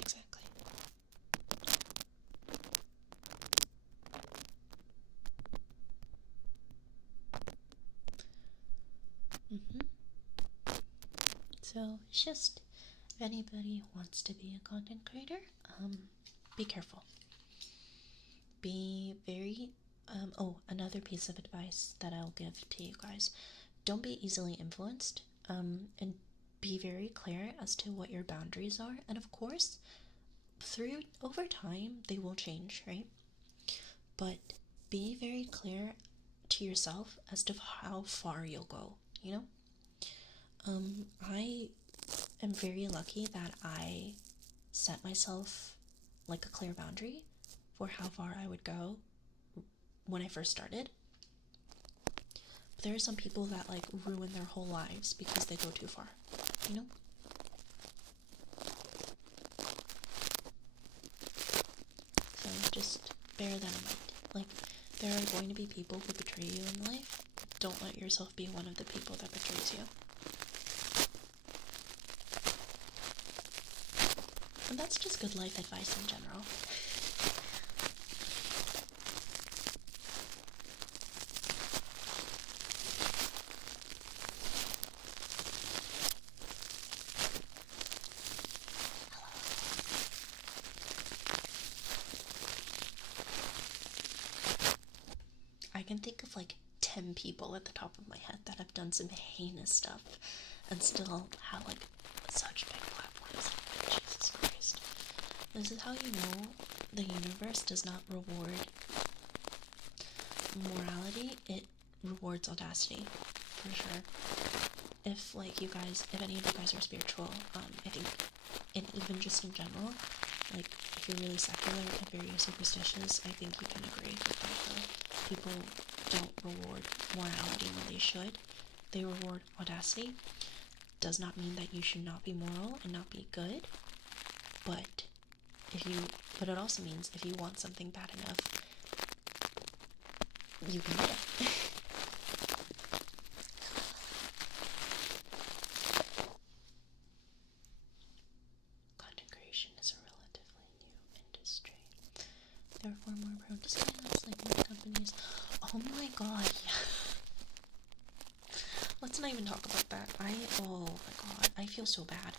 Exactly. So it's just, if anybody wants to be a content creator, be careful. Be very, another piece of advice that I'll give to you guys. Don't be easily influenced, and be very clear as to what your boundaries are. And of course, over time, they will change, right? But be very clear to yourself as to how far you'll go, you know? I am very lucky that I set myself like a clear boundary for how far I would go when I first started. But there are some people that like ruin their whole lives because they go too far, you know? So just bear that in mind. Like, there are going to be people who betray you in life. Don't let yourself be one of the people that betrays you. And that's just good life advice in general. I can think of like 10 people at the top of my head that have done some heinous stuff and still have like such big platforms. Jesus Christ. This is how you know the universe does not reward morality, it rewards audacity, for sure. If like you guys, if any of you guys are spiritual, I think, and even just in general, like if you're really secular and very superstitious, I think you can agree with that. People don't reward morality when they should. They reward audacity. Does not mean that you should not be moral and not be good, but it also means if you want something bad enough, you can get it. Content creation is a relatively new industry. Therefore, more prone to scams like most companies. Oh my god, yeah. Let's not even talk about that. Oh my god, I feel so bad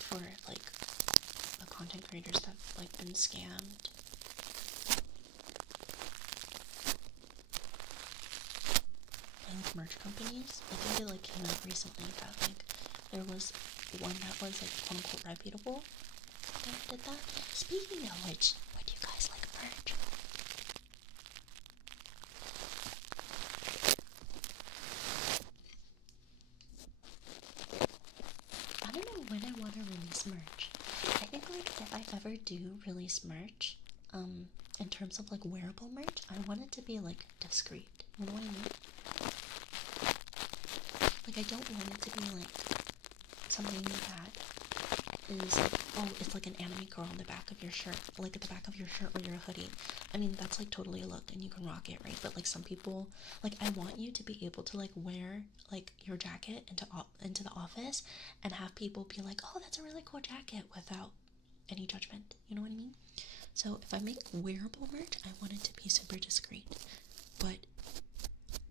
for like the content creators that have like been scammed. And with merch companies, I think it like came out recently that like there was one that was like quote unquote reputable that did that. Speaking of which, would you guys like merch? I don't know when I want to release merch. I think like if I ever do release merch, in terms of like wearable merch, I want it to be like discreet. You know what I mean? Like I don't want it to be like something that is like, oh, it's like an anime girl on the back of your shirt, like at the back of your shirt or your hoodie. I mean, that's like totally a look and you can rock it, right? But like some people, like I want you to be able to like wear like your jacket into the office and have people be like, oh, that's a really cool jacket without any judgment. You know what I mean? So if I make wearable merch, I want it to be super discreet. But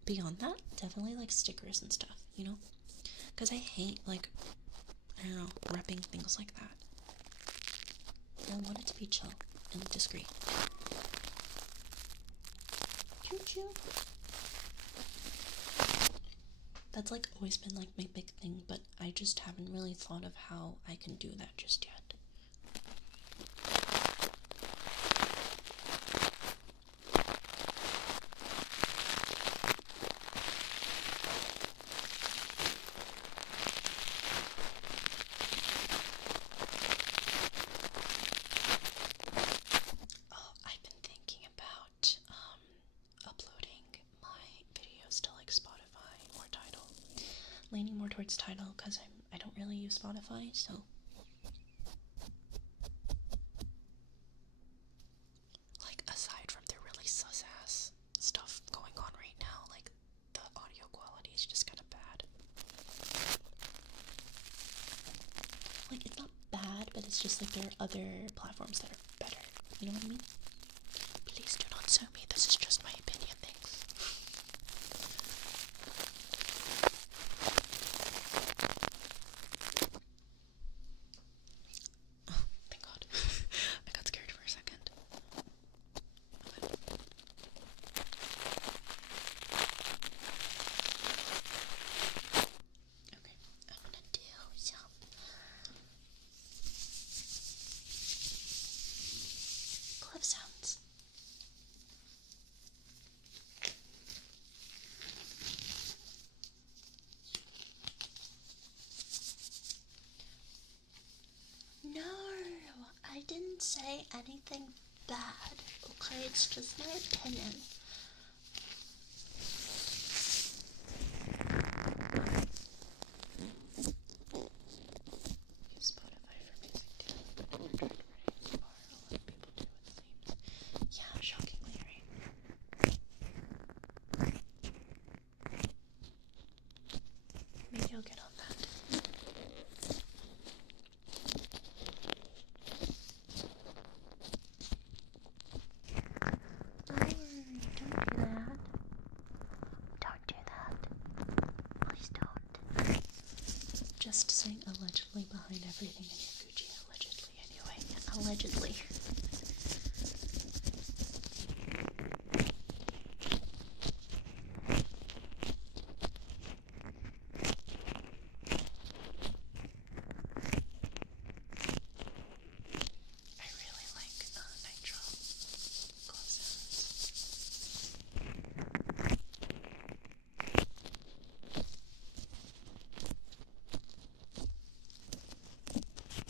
beyond that, definitely like stickers and stuff, you know? Because I hate like, I don't know, repping things like that. I want it to be chill and discreet. Choo choo. That's like always been like my big thing, but I just haven't really thought of how I can do that just yet. Leaning more towards Tidal because I don't really use Spotify, so like aside from the really sus ass stuff going on right now, like the audio quality is just kind of bad. Like it's not bad, but it's just like there are other platforms that are better. You know what I mean? Please do not sue me. This is just my opinion. Thanks. anything bad, okay? It's just my opinion. Use Spotify for music too. I've never tried writing bar. A lot of people do, it seems. Yeah, shockingly, right? Maybe I'll get on that. Don't do that. Please don't. Just saying allegedly behind everything in your Gucci. Allegedly, anyway. Allegedly. I really like nitro glove sounds.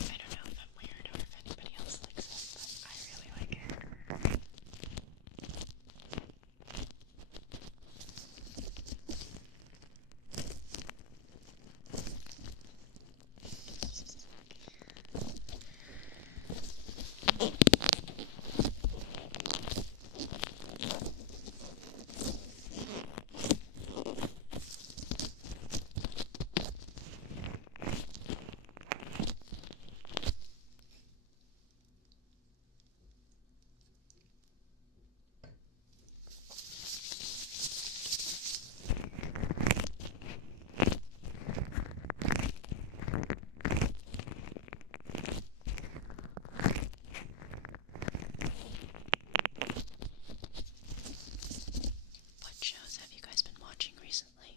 I don't know if I'm weird or if anybody else likes it, but I really like it. What shows have you guys been watching recently?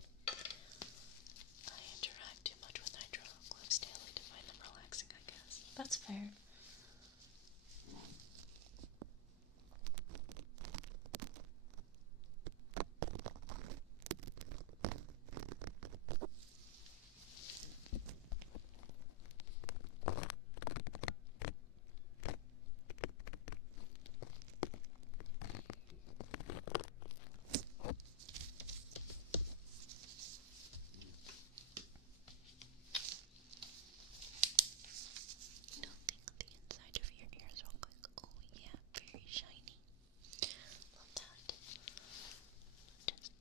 I interact too much with nitro gloves daily to find them relaxing, I guess. That's fair. Don't think the inside of your ears real quick. Oh yeah, very shiny. Love that. Just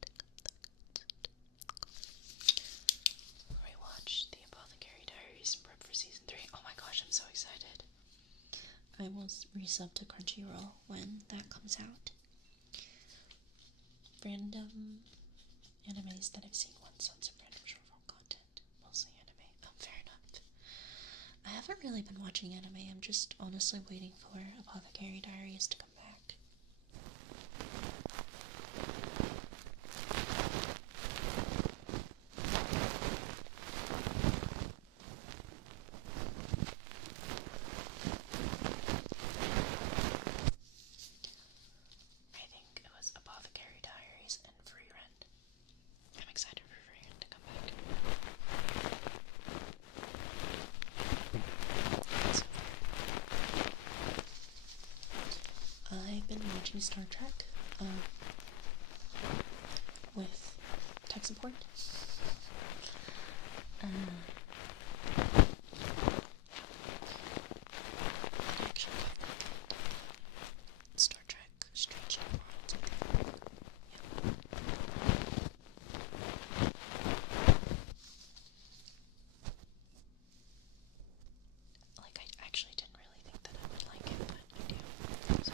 rewatch The Apothecary Diaries and prep for season 3. Oh my gosh, I'm so excited. I will resub to Crunchyroll when that comes out. Random animes that I've seen once on some random short form content. Mostly anime. Oh, fair enough. I haven't really been watching anime. I'm just honestly waiting for Apothecary Diaries to come back. I think it was Apothecary Diaries and Free Rent. I'm excited for Free Rent to come back. I've been watching Star Trek with tech support. Actually, Star Trek Strange New Worlds, I think. Yeah. Like, I actually didn't really think that I would like it, but I do. So.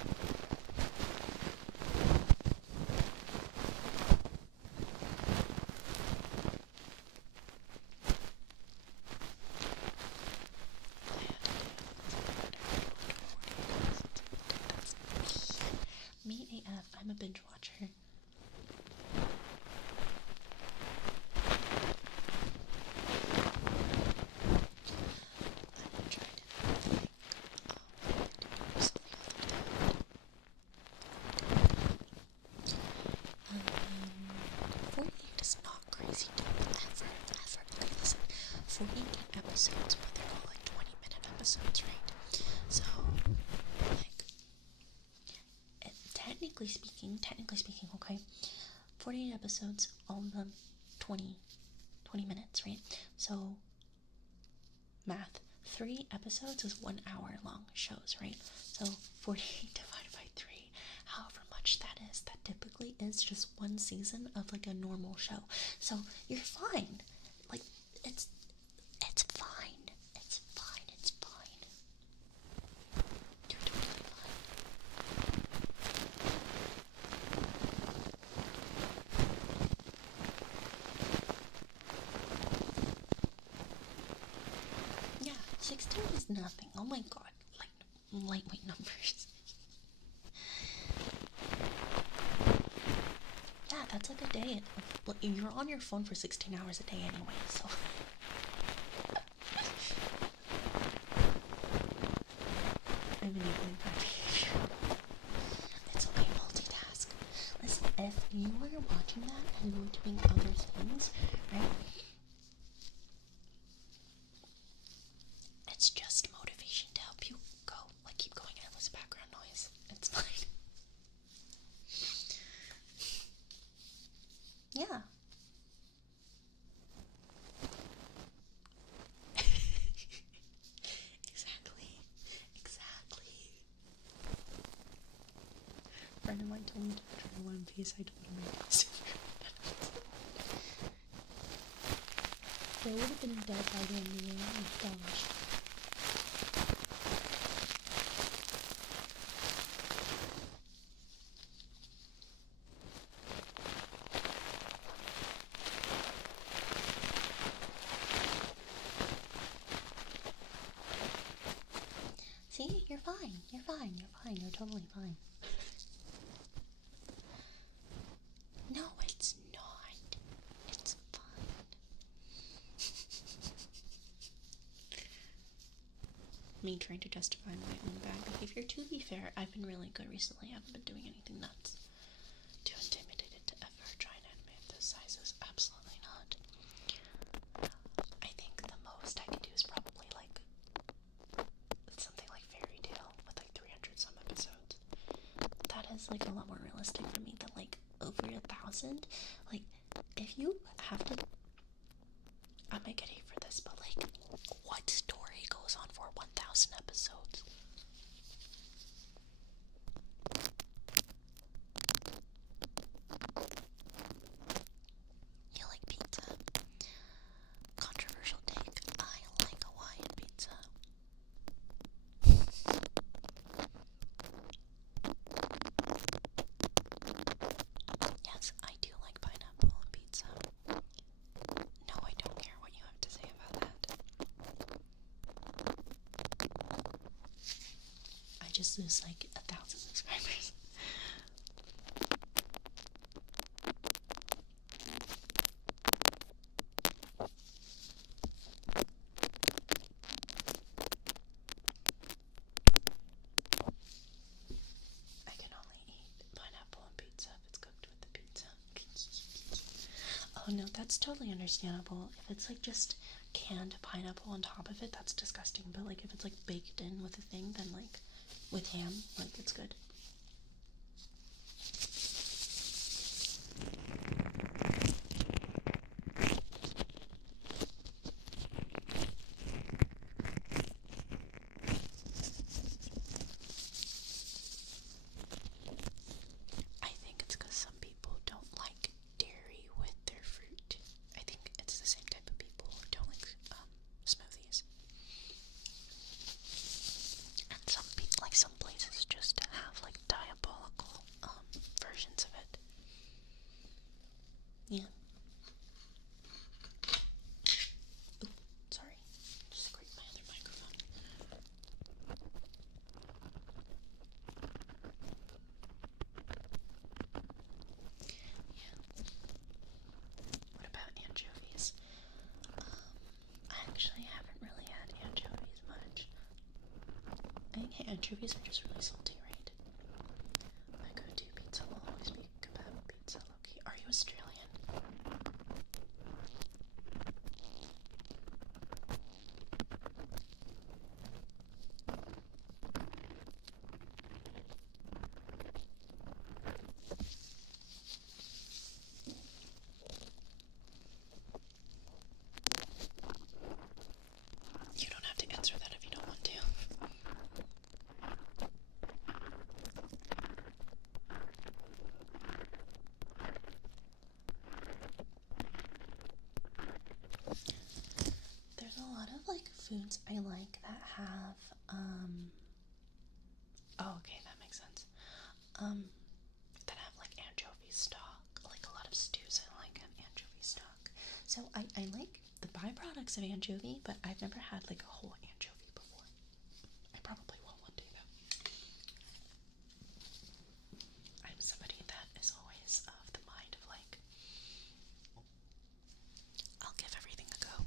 Me AF, I'm a binge watcher. I'm trying to think. Do something other than 48 is not crazy dope ever. Okay, listen. 48 episodes, but they're all like 20-minute episodes, right? So, like, technically speaking, okay, 48 episodes, all of them 20 minutes, right? So, math. 3 episodes is 1 hour long shows, right? So, 48 divided by 3, however much that is, that typically is just 1 season of, like, a normal show. So, you're fine. Like, it's fine. It's fine. It's fine. You're totally fine. Yeah, 16 is nothing. Oh my god. Like, lightweight numbers. Yeah, that's like a day. You're on your phone for 16 hours a day anyway, so... I'm enabling happy. It's okay, multitask. Listen, if you are watching that and you're doing other things, right? It's just motivation to help you go. Like, keep going and listen background noise. It's fine. Yeah. Exactly. A friend of mine told me to try One Piece. I told him I lost. They would have been dead by the end of the game. Oh my gosh. See, you're fine. You're fine. You're fine. You're totally fine. No, it's not. It's fine. Me trying to justify my own bad behavior. To be fair, I've been really good recently. I haven't been doing anything nuts. Too intimidated to ever try and animate those sizes. Absolutely not. I think the most I could do is probably like something like Fairy Tale with like 300 some episodes. That is like a lot more realistic for me than like over 1,000. Like, if you have to, I might get hate for this, but like, what story goes on for 1,000 episodes? You like pizza? Controversial take. I like Hawaiian pizza. Yes, I do like pineapple on pizza. No, I don't care what you have to say about that. I just lose like 1,000 subscribers. I can only eat pineapple on pizza if it's cooked with the pizza. Oh no, that's totally understandable. If it's like just canned pineapple on top of it, that's disgusting. But like if it's like baked in with a thing, then like with ham, like it's good. I think it's because some people don't like dairy with their fruit. I think it's the same type of people who don't like smoothies. And some people, like some places, just have like diabolical versions of it. Yeah. Ooh, sorry. Just scraped my other microphone. Yeah. What about anchovies? I actually haven't really had anchovies much. I think anchovies are just really salty, right? My go-to pizza will always be kebab pizza, low-key. Are you Australian? foods I like that have, oh, okay, that makes sense. That have like anchovy stock, like a lot of stews I like have anchovy stock. So I like the byproducts of anchovy, but I've never had like a whole anchovy before. I probably will one day though. I'm somebody that is always of the mind of like, I'll give everything a go.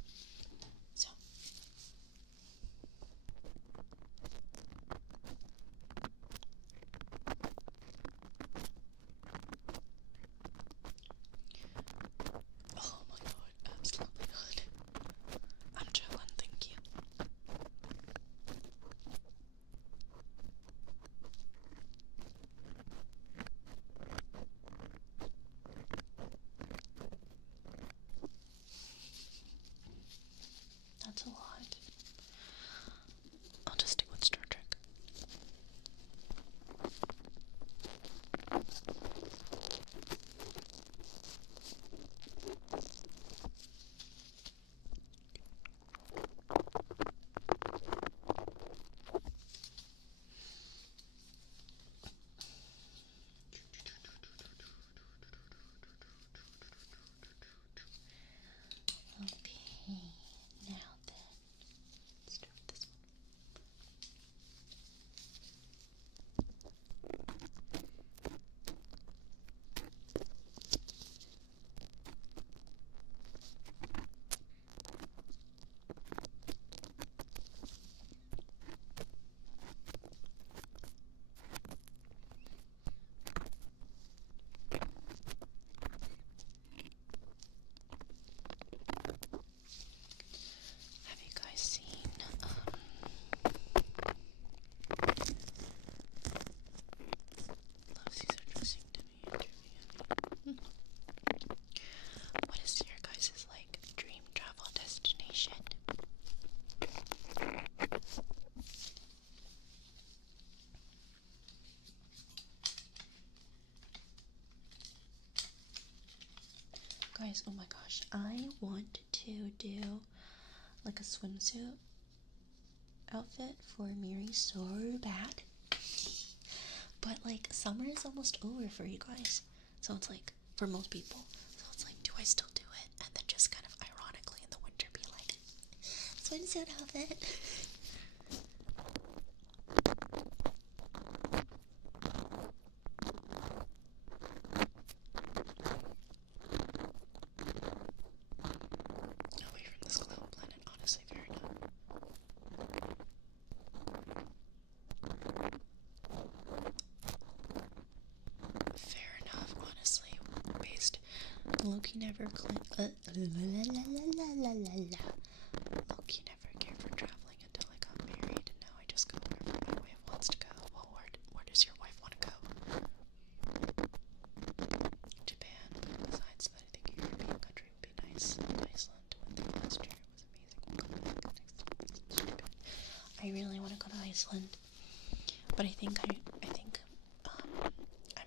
So oh my god, absolutely not. I'm chilling, thank you. That's a lot. I'll just stick with Star Trek. Okay, now then, let's start with this one. Have you guys seen, Lucy's addressing to me, interviewing me. What is your guys' like dream travel destination? Guys, oh my gosh, I want to do like a swimsuit outfit for Miri so bad. But like summer is almost over for you guys. So it's like, for most people. So it's like, do I still do it? And then just kind of ironically in the winter be like, swimsuit outfit. Away from this cloud planet, honestly, fair enough. Fair enough, honestly, based. Loki never Loki never cared for traveling until I got married, and now I just go wherever my wife wants to go. Well, where does your wife want to go? Japan. Besides that, I think a European country would be nice. Iceland went there last year. It was amazing. We'll go back next year. I really want to go to Iceland, but I think I'm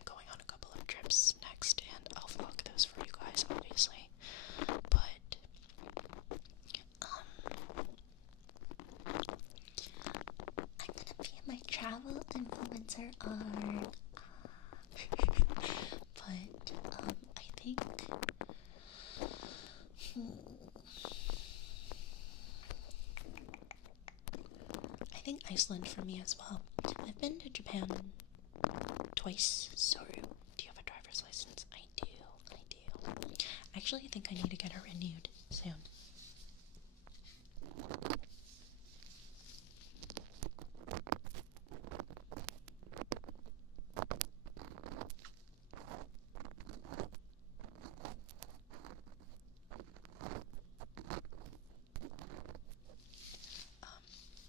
going on a couple of trips next, and I'll vlog those for you guys, obviously. But I'm gonna be in my travel influencer arc. But I think Iceland for me as well. I've been to Japan twice. So, do you have a driver's license? I do. Actually, I think I need to get it renewed soon.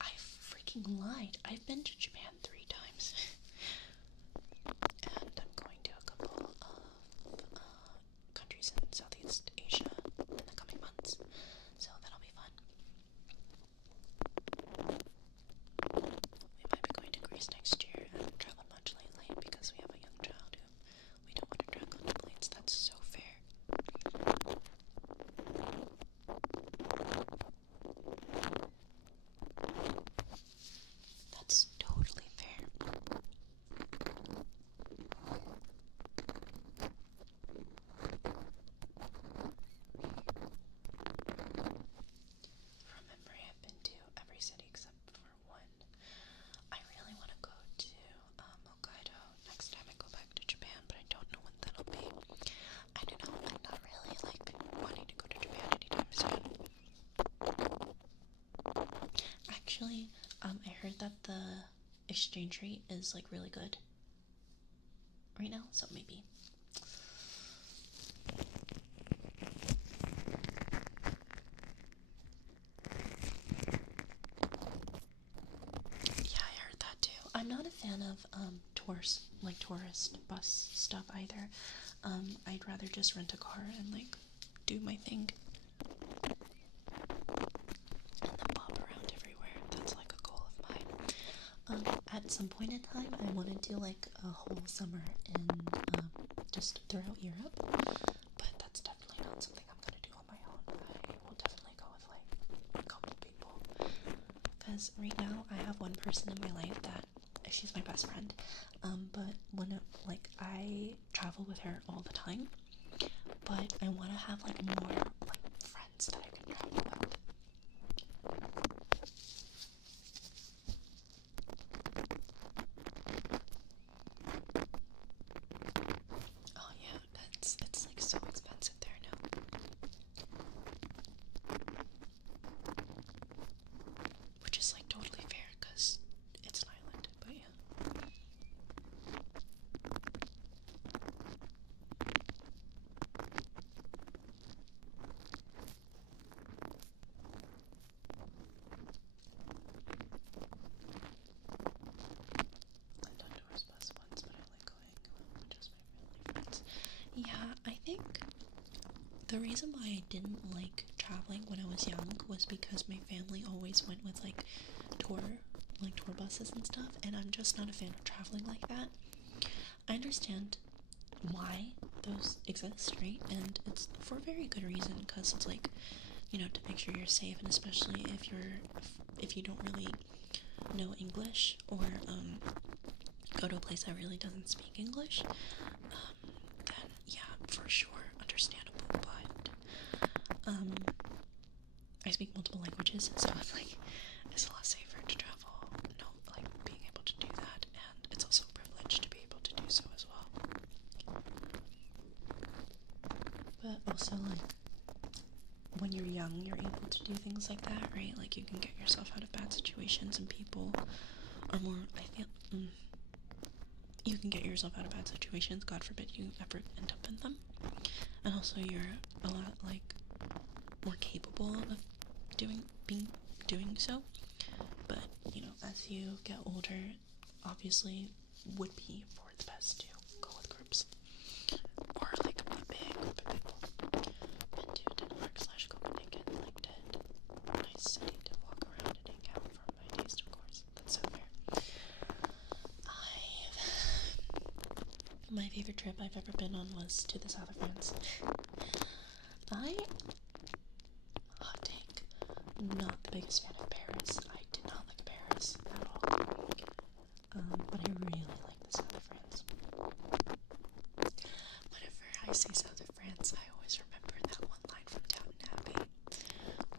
I freaking lied. I've been to Japan 3 times. And I'm going to a couple of countries in Southeast Asia in the coming months. So that'll be fun. We might be going to Greece next year. I haven't traveled much lately because we have a young child who we don't want to drag onto planes. That's so fair. actually, I heard that the exchange rate is like really good right now, so maybe. Yeah, I heard that too. I'm not a fan of tourist bus stuff either. I'd rather just rent a car and like do my thing and then bob around everywhere. That's like a goal of mine. At some point in time, I want to do like a whole summer in just throughout Europe, but that's definitely not something I'm gonna do on my own. I will definitely go with like a couple people, because right now I have one person in my life that she's my best friend, but like I travel with her all the time, but I want to have like more like friends that I can travel with. Oh yeah, it's like so expensive there now. Which is like totally fair because it's an island, but yeah. I've done tourist bus once, but I like going with just my family friends. Yeah, I think the reason why I didn't like traveling when I was young was because my family always went with like tour buses and stuff, and I'm just not a fan of traveling like that. I understand why those exist, right? And it's for a very good reason, because it's like, you know, to make sure you're safe, and especially if you don't really know English, or go to a place that really doesn't speak English, then yeah, for sure, understandable. But I speak multiple languages, so it's like it's a lot safer to travel. No, like being able to do that, and it's also a privilege to be able to do so as well. But also, like, when you're young, you're able to do things like that, right? Like, you can get yourself out of bad situations, and people are more, I feel, you can get yourself out of bad situations, God forbid you ever end up in them. And also, you're a lot, like, more capable of doing so. But, you know, as you get older, obviously, would be for the best to go with groups. Or, like, a big group of people. Been to Denmark/Copenhagen, like, did a nice city to walk around and hang out for my taste, of course. That's so fair. My favorite trip I've ever been on was to the south of France. Hot take, not the biggest fan of Paris. I did not like Paris at all. But I really like the south of France. Whenever I say south of France, I always remember that one line from Downton Abbey,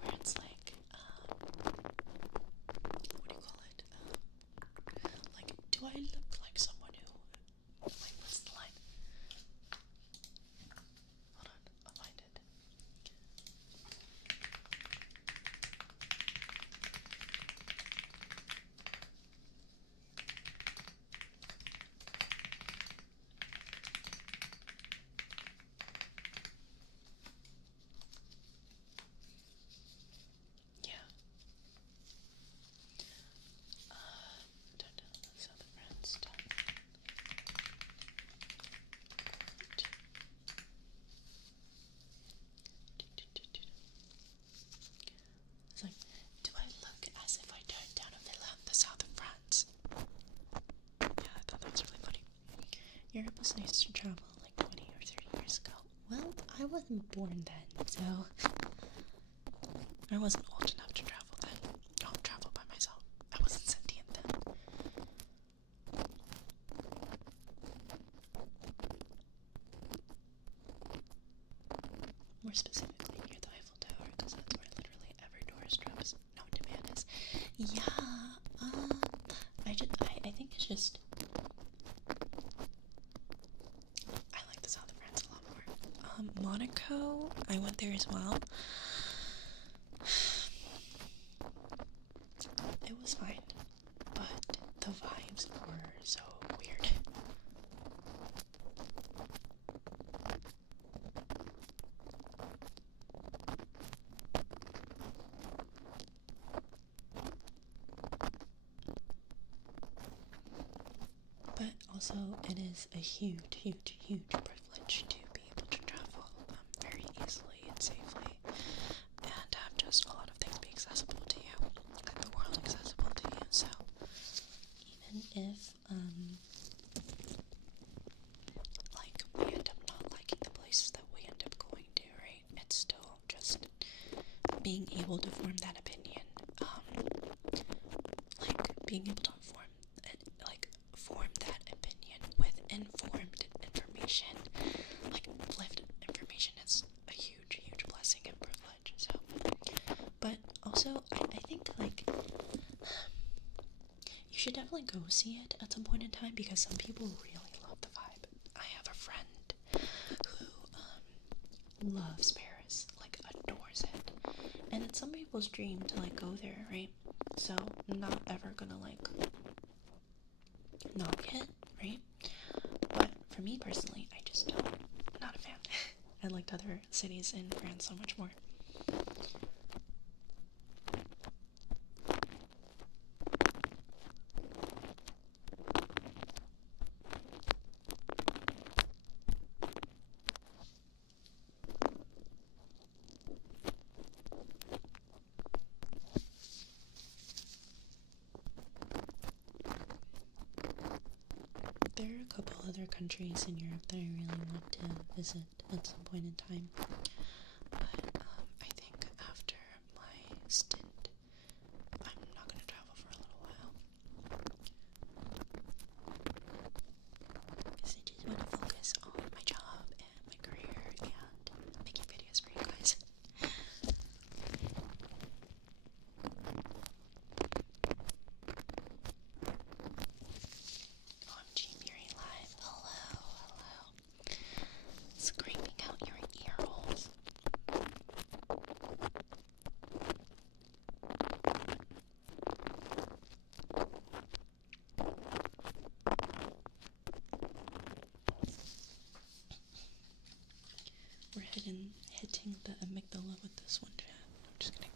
where it's like, what do you call it? Like, do I look like someone who, wait, what's the line? Hold on, I'll find it. Yeah. South of France. It's like, do I look as if I turned down a villa in the south of France? Yeah, I thought that was really funny. Europe was nice to travel like 20 or 30 years ago. Well, I wasn't born then, so I wasn't old enough to travel then. I'll travel by myself. I wasn't sentient then. More specifically near the Eiffel Tower, because that's where literally every tourist trip's known demand is. Yeah, I think it's just, I like the south of France a lot more. Monaco, I went there as well. It was fine, but the vibes were so weird. But also, it is a huge, huge, huge privilege to be able to travel very easily and safely, and have just a lot of things be accessible to you, and the world accessible to you. So, even if, like, we end up not liking the places that we end up going to, right, it's still just being able to form that opinion, like, being able to form that opinion with informed information, like, lived information is a huge, huge blessing and privilege, so, but also, I think, like, you should definitely go see it at some point in time, because some people really love the vibe. I have a friend who, loves Paris, like, adores it, and it's some people's dream to, like, go there, right? So, I'm not ever gonna, like, knock it, right? But for me personally, I just not a fan. I liked other cities in France so much more. There are a couple other countries in Europe that I really want to visit at some point in time, but I think after my stint, I'm not going to travel for a little while, because I just want to focus on my job and my career and making videos for you guys. OMG, Miri Live. Hello, hello. Scraping out your ear holes. We're hitting the amygdala with this one, chat. I'm just kidding.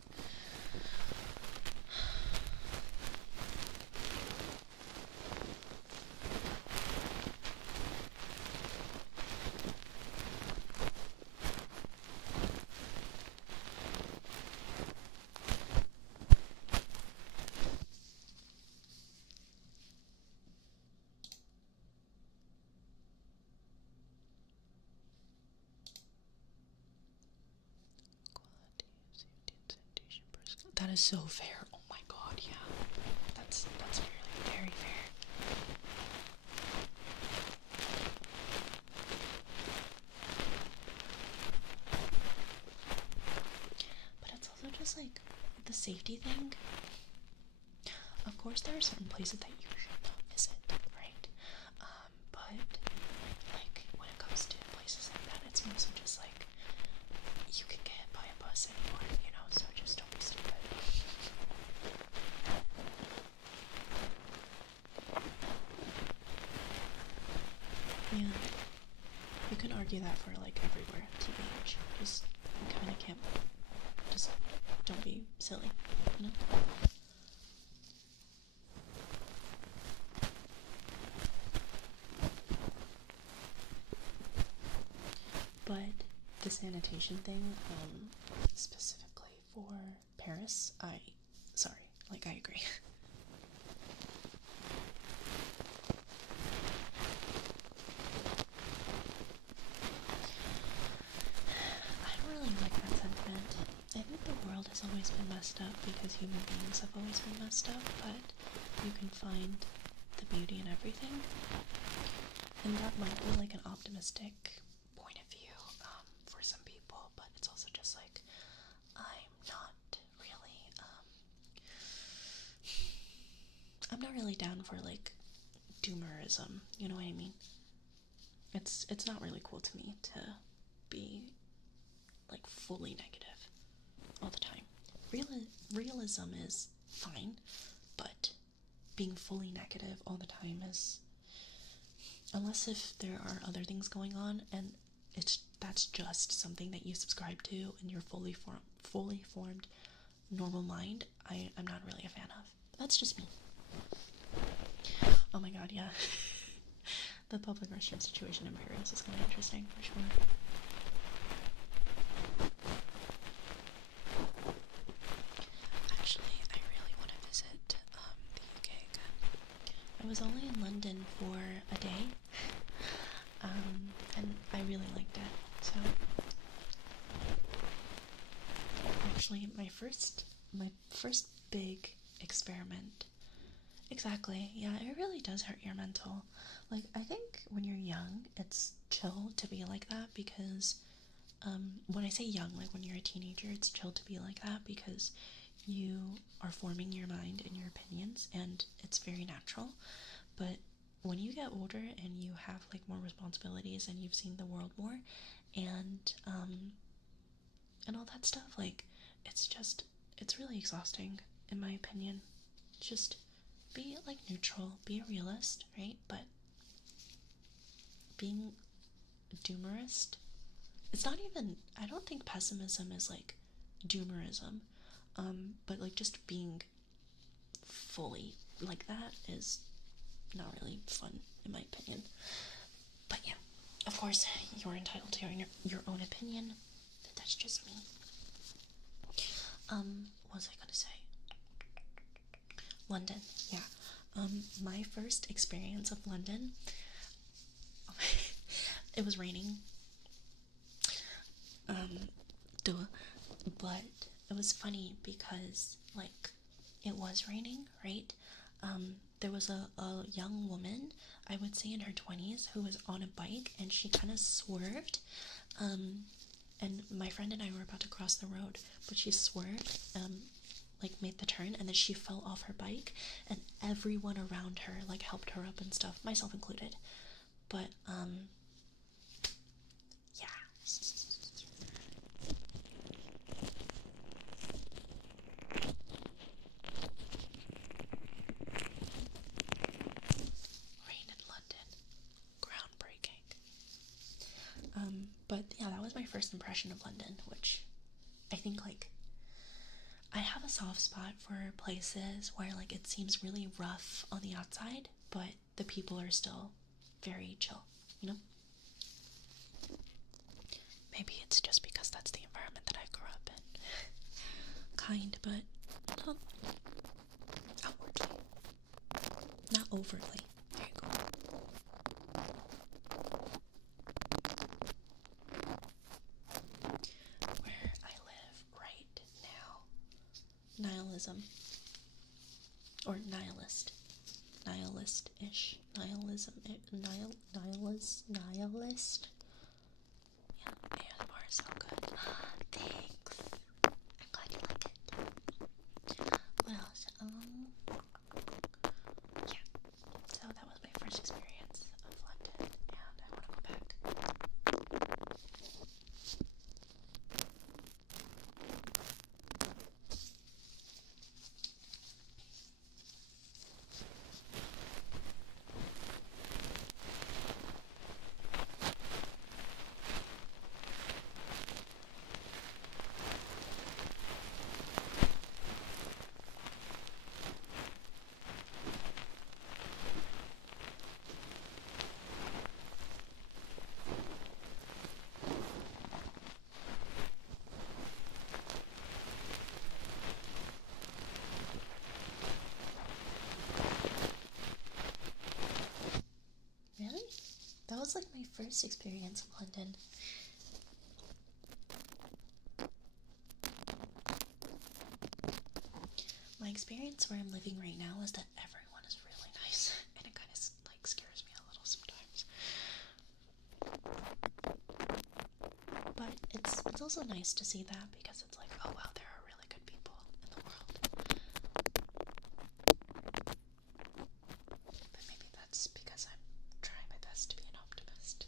That is so fair. Oh my god, yeah. That's really very fair. But it's also just like the safety thing. Of course, there are certain places that you should not visit, right? But like when it comes to places like that, it's mostly just like you can get hit by a bus anymore, you know, so just don't be stupid. Yeah. You can argue that for like everywhere, TBH. Just you kinda can't, just don't be silly, you know? But the sanitation thing, specifically for Paris, I agree. I don't really like that sentiment. I think the world has always been messed up because human beings have always been messed up, but you can find the beauty in everything. And that might be like an optimistic point of view for some people, but it's also just like, I'm not really down for like doomerism, you know what I mean? It's not really cool to me to be like fully negative all the time. Realism is fine, but being fully negative all the time is, unless if there are other things going on and that's just something that you subscribe to and you're fully formed normal mind, I'm not really a fan of. But that's just me. Oh my god, yeah. The public restroom situation in Paris is kind of interesting for sure. Actually, I really want to visit the UK again. I was only in London for a day, and I really liked it. So, actually, my first big experiment. Exactly, yeah, it really does hurt your mental. Like, I think when you're young, it's chill to be like that because, when I say young, like when you're a teenager, it's chill to be like that because you are forming your mind and your opinions, and it's very natural. But when you get older and you have like more responsibilities and you've seen the world more, and all that stuff, like, it's really exhausting, in my opinion. Just be like neutral, be a realist, right? But being a doomerist, it's not even, I don't think pessimism is like doomerism, but like just being fully like that is not really fun, in my opinion. But yeah, of course, you're entitled to your own opinion. That's just me. What was I gonna say? London, yeah. My first experience of London, it was raining. Duh. But it was funny because, like, it was raining, right? There was a young woman, I would say in her 20s, who was on a bike, and she kind of swerved. And my friend and I were about to cross the road, but she swerved, like made the turn, and then she fell off her bike, and everyone around her like helped her up and stuff, myself included. But yeah. Rain in London, groundbreaking. But yeah, that was my first impression of London, which I think, like, I have a soft spot for places where, like, it seems really rough on the outside, but the people are still very chill, you know? Maybe it's just because that's the environment that I grew up in. Kind, but not outwardly. Not overtly. There you go. Where I live right now, nihilism, or nihilist, nihilist-ish, nihilism, nihilist. Yeah, ASMR is so good. Thanks. I'm glad you like it. What else? Yeah. So that was my first experience of London, and I want to go back. Really? That was like my first experience of London. My experience where I'm living right now is that everyone is really nice, and it kind of like scares me a little sometimes. But it's also nice to see that because it's like, oh wow, there are really good people in the world. But maybe that's because I'm trying my best to be an optimist.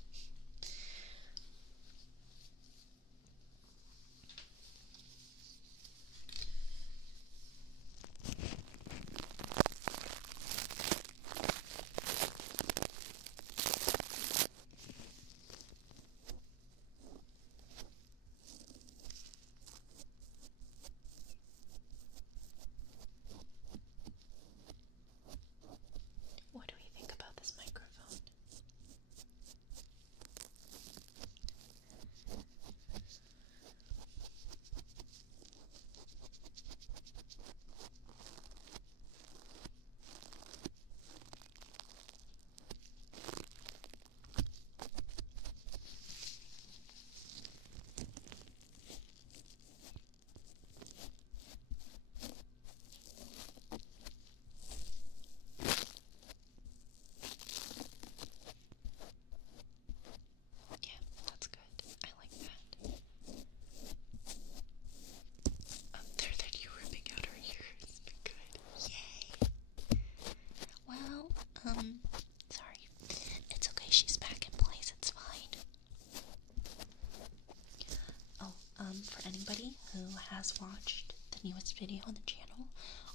video on the channel.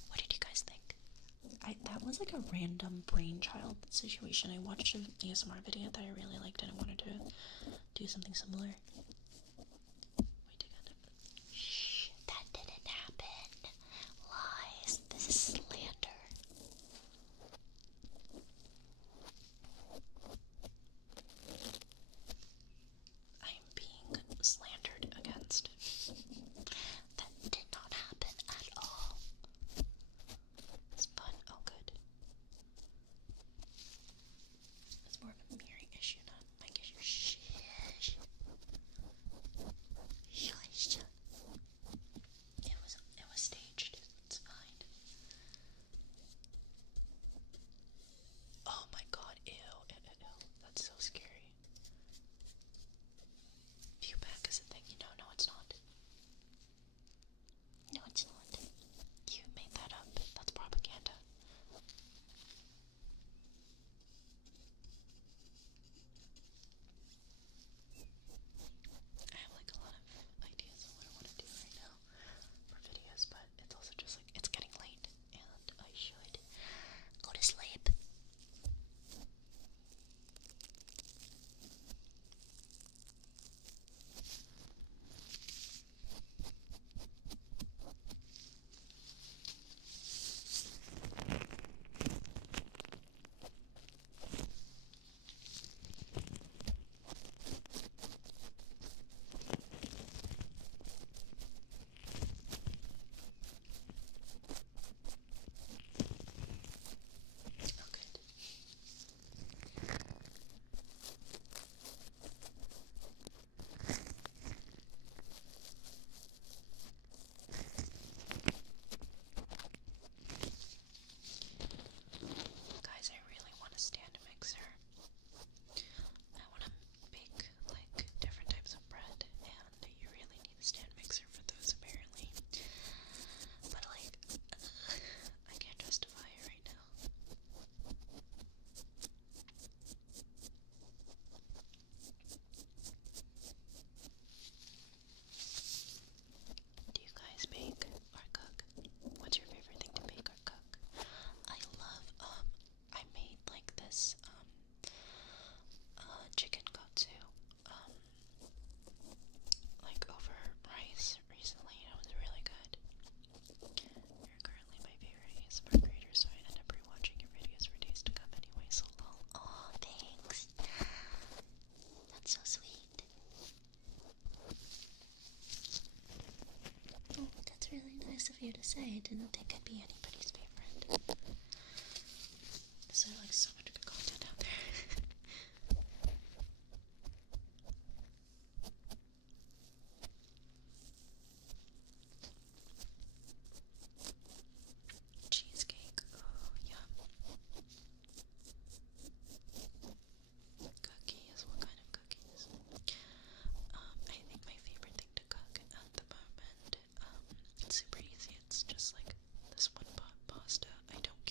What did you guys think? That was like a random brainchild situation. I watched an ASMR video that I really liked and I wanted to do something similar. Wait a minute. Shh, that didn't happen. Lies. This is slander. I am being slandered against. That did not happen at all. It's fun. Oh, good. It's more of a mirroring issue, not a mic issue. Shh. Shush. It was staged. It's fine. Oh my god, ew. That's so scary. Viewback is a thing, you know? No, it's not. No, it's not. You made that up. That's propaganda. I have like a lot of ideas of what I want to do right now for videos, but it's also just like, it's getting late and I should go to sleep. Guys, I really want to stand mixer. I want to bake like different types of bread, and you really need a stand mixer for those apparently. But like, I can't justify it right now. Do you guys bake or cook? What's your favorite thing to bake or cook? I love, I made like this, chicken katsu, like over rice recently, and it was really good. You're currently my favorite ASMR creator, so I end up rewatching your videos for days to come anyway, so lol. Aw, thanks. That's so sweet. Oh, that's really nice of you to say. I didn't think I'd be anybody's favorite. There's like so much good content out there. Cheesecake, oh yum. Cookies, what kind of cookies? I think my favorite thing to cook at the moment, it's super easy. It's just like this one pot pasta. I don't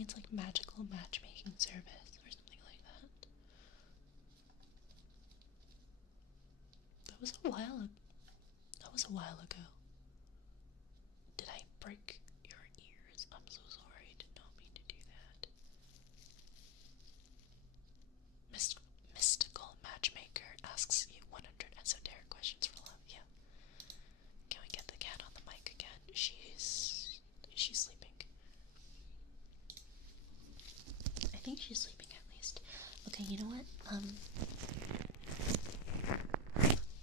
think it's like magical matchmaking service or something like that. That was a while ago. Did I break your ears? I'm so sorry. I did not mean to do that. Mystical matchmaker asks you 100 esoteric questions for love. Yeah. Can we get the cat on the mic again? She's sleeping. I think she's sleeping at least. Okay, you know what?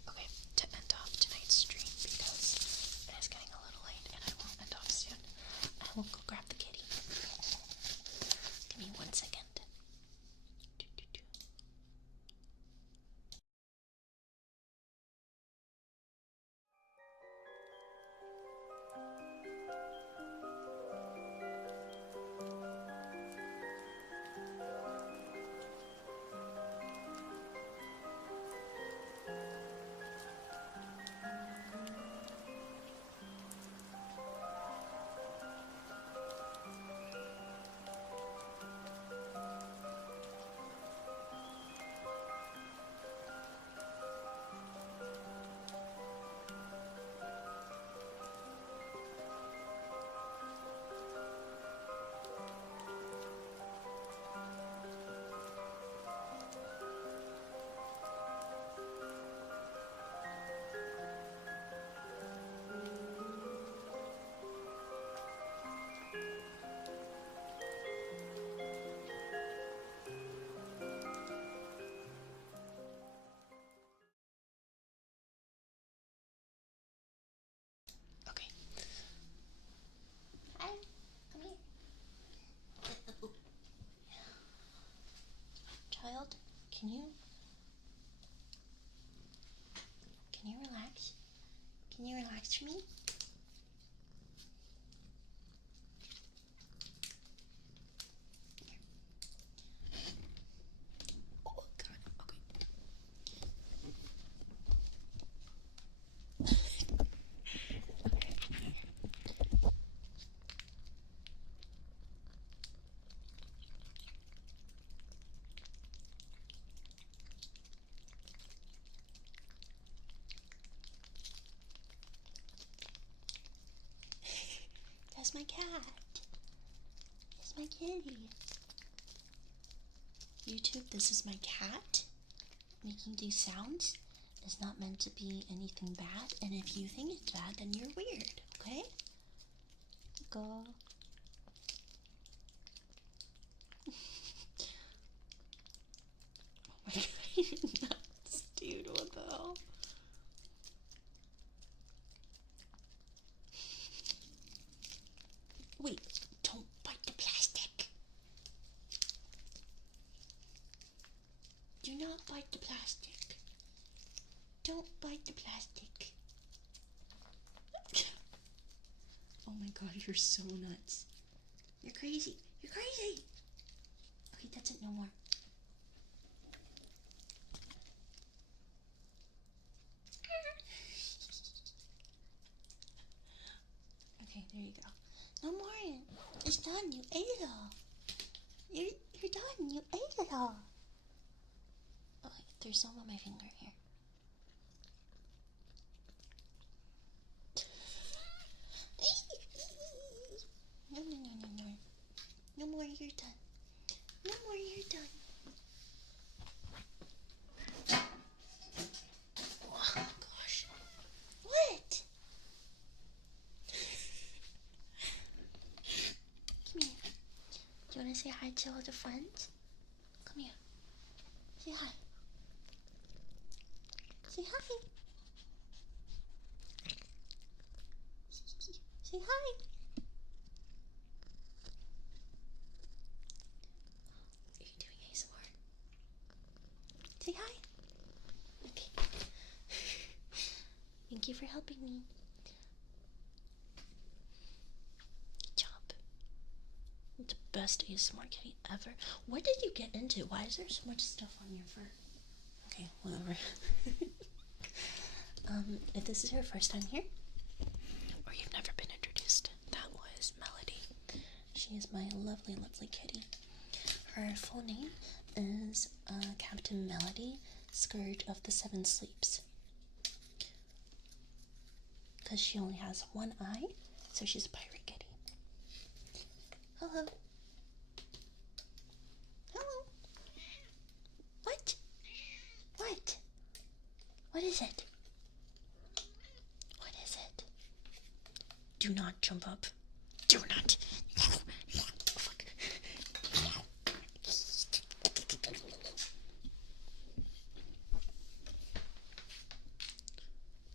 Okay, to end off tonight's stream, because it is getting a little late and I will end off soon, I will go grab the kitty. Give me 1 second. Okay. Hi, come here. Child, can you relax? Can you relax for me? Oh god, okay. That's my cat. That's my kitty. YouTube, this is my cat. Making these sounds is not meant to be anything bad, and if you think it's bad, then you're weird, okay? Go. Oh my god, you're nuts, dude, what the hell? Wait, don't bite the plastic. Do not bite the plastic. Don't bite the plastic. Oh my god, you're so nuts. You're crazy. You're crazy. Okay, that's it, no more. Okay, there you go. No more. It's done. You ate it all. You're done. You ate it all. Oh, there's some on my finger here. No, no, no, no, no. No more, you're done. No more, you're done. Oh, gosh. What? Come here. Do you want to say hi to all the friends? Come here. Say hi. Say hi. Say hi. Are you doing ASMR? Say hi. Okay. Thank you for helping me. Good job. The best ASMR kitty ever. What did you get into? Why is there so much stuff on your fur? Okay, whatever. If this is your first time here, or you've never been introduced, that was Melody. She is my lovely, lovely kitty. Her full name is Captain Melody, Scourge of the Seven Sleeps. Because she only has one eye, so she's a pirate kitty. Hello. Hello. What? What? What is it? What is it? Do not jump up. Do not. No. No. Fuck. No.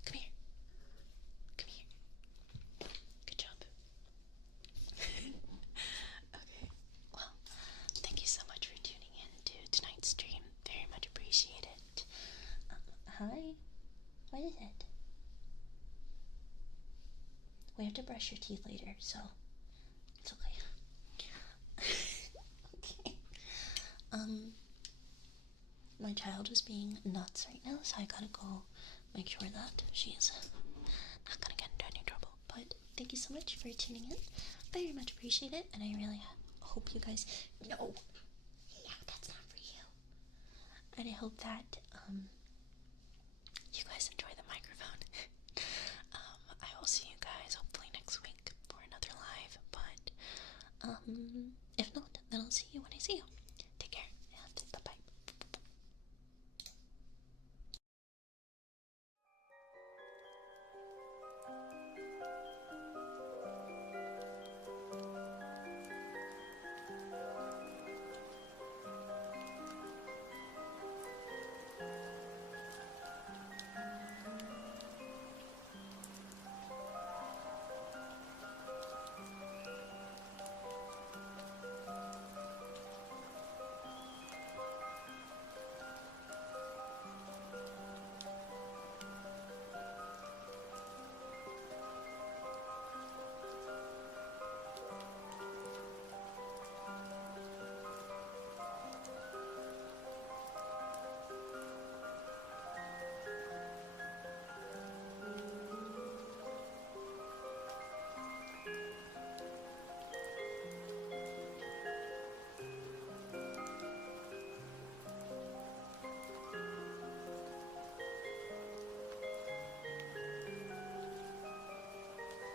Come here. Come here. Good job. Okay. Well, thank you so much for tuning in to tonight's stream. Very much appreciate it. Hi. What is it? We have to brush your teeth later, so it's okay. Okay. My child is being nuts right now, so I gotta go make sure that she's not gonna get into any trouble. But thank you so much for tuning in. Very much appreciate it, and I really hope you guys. No, that's not for you. And I hope that you guys enjoy the microphone. I will see you guys hopefully next week for another live, but if not, then I'll see you when I see you.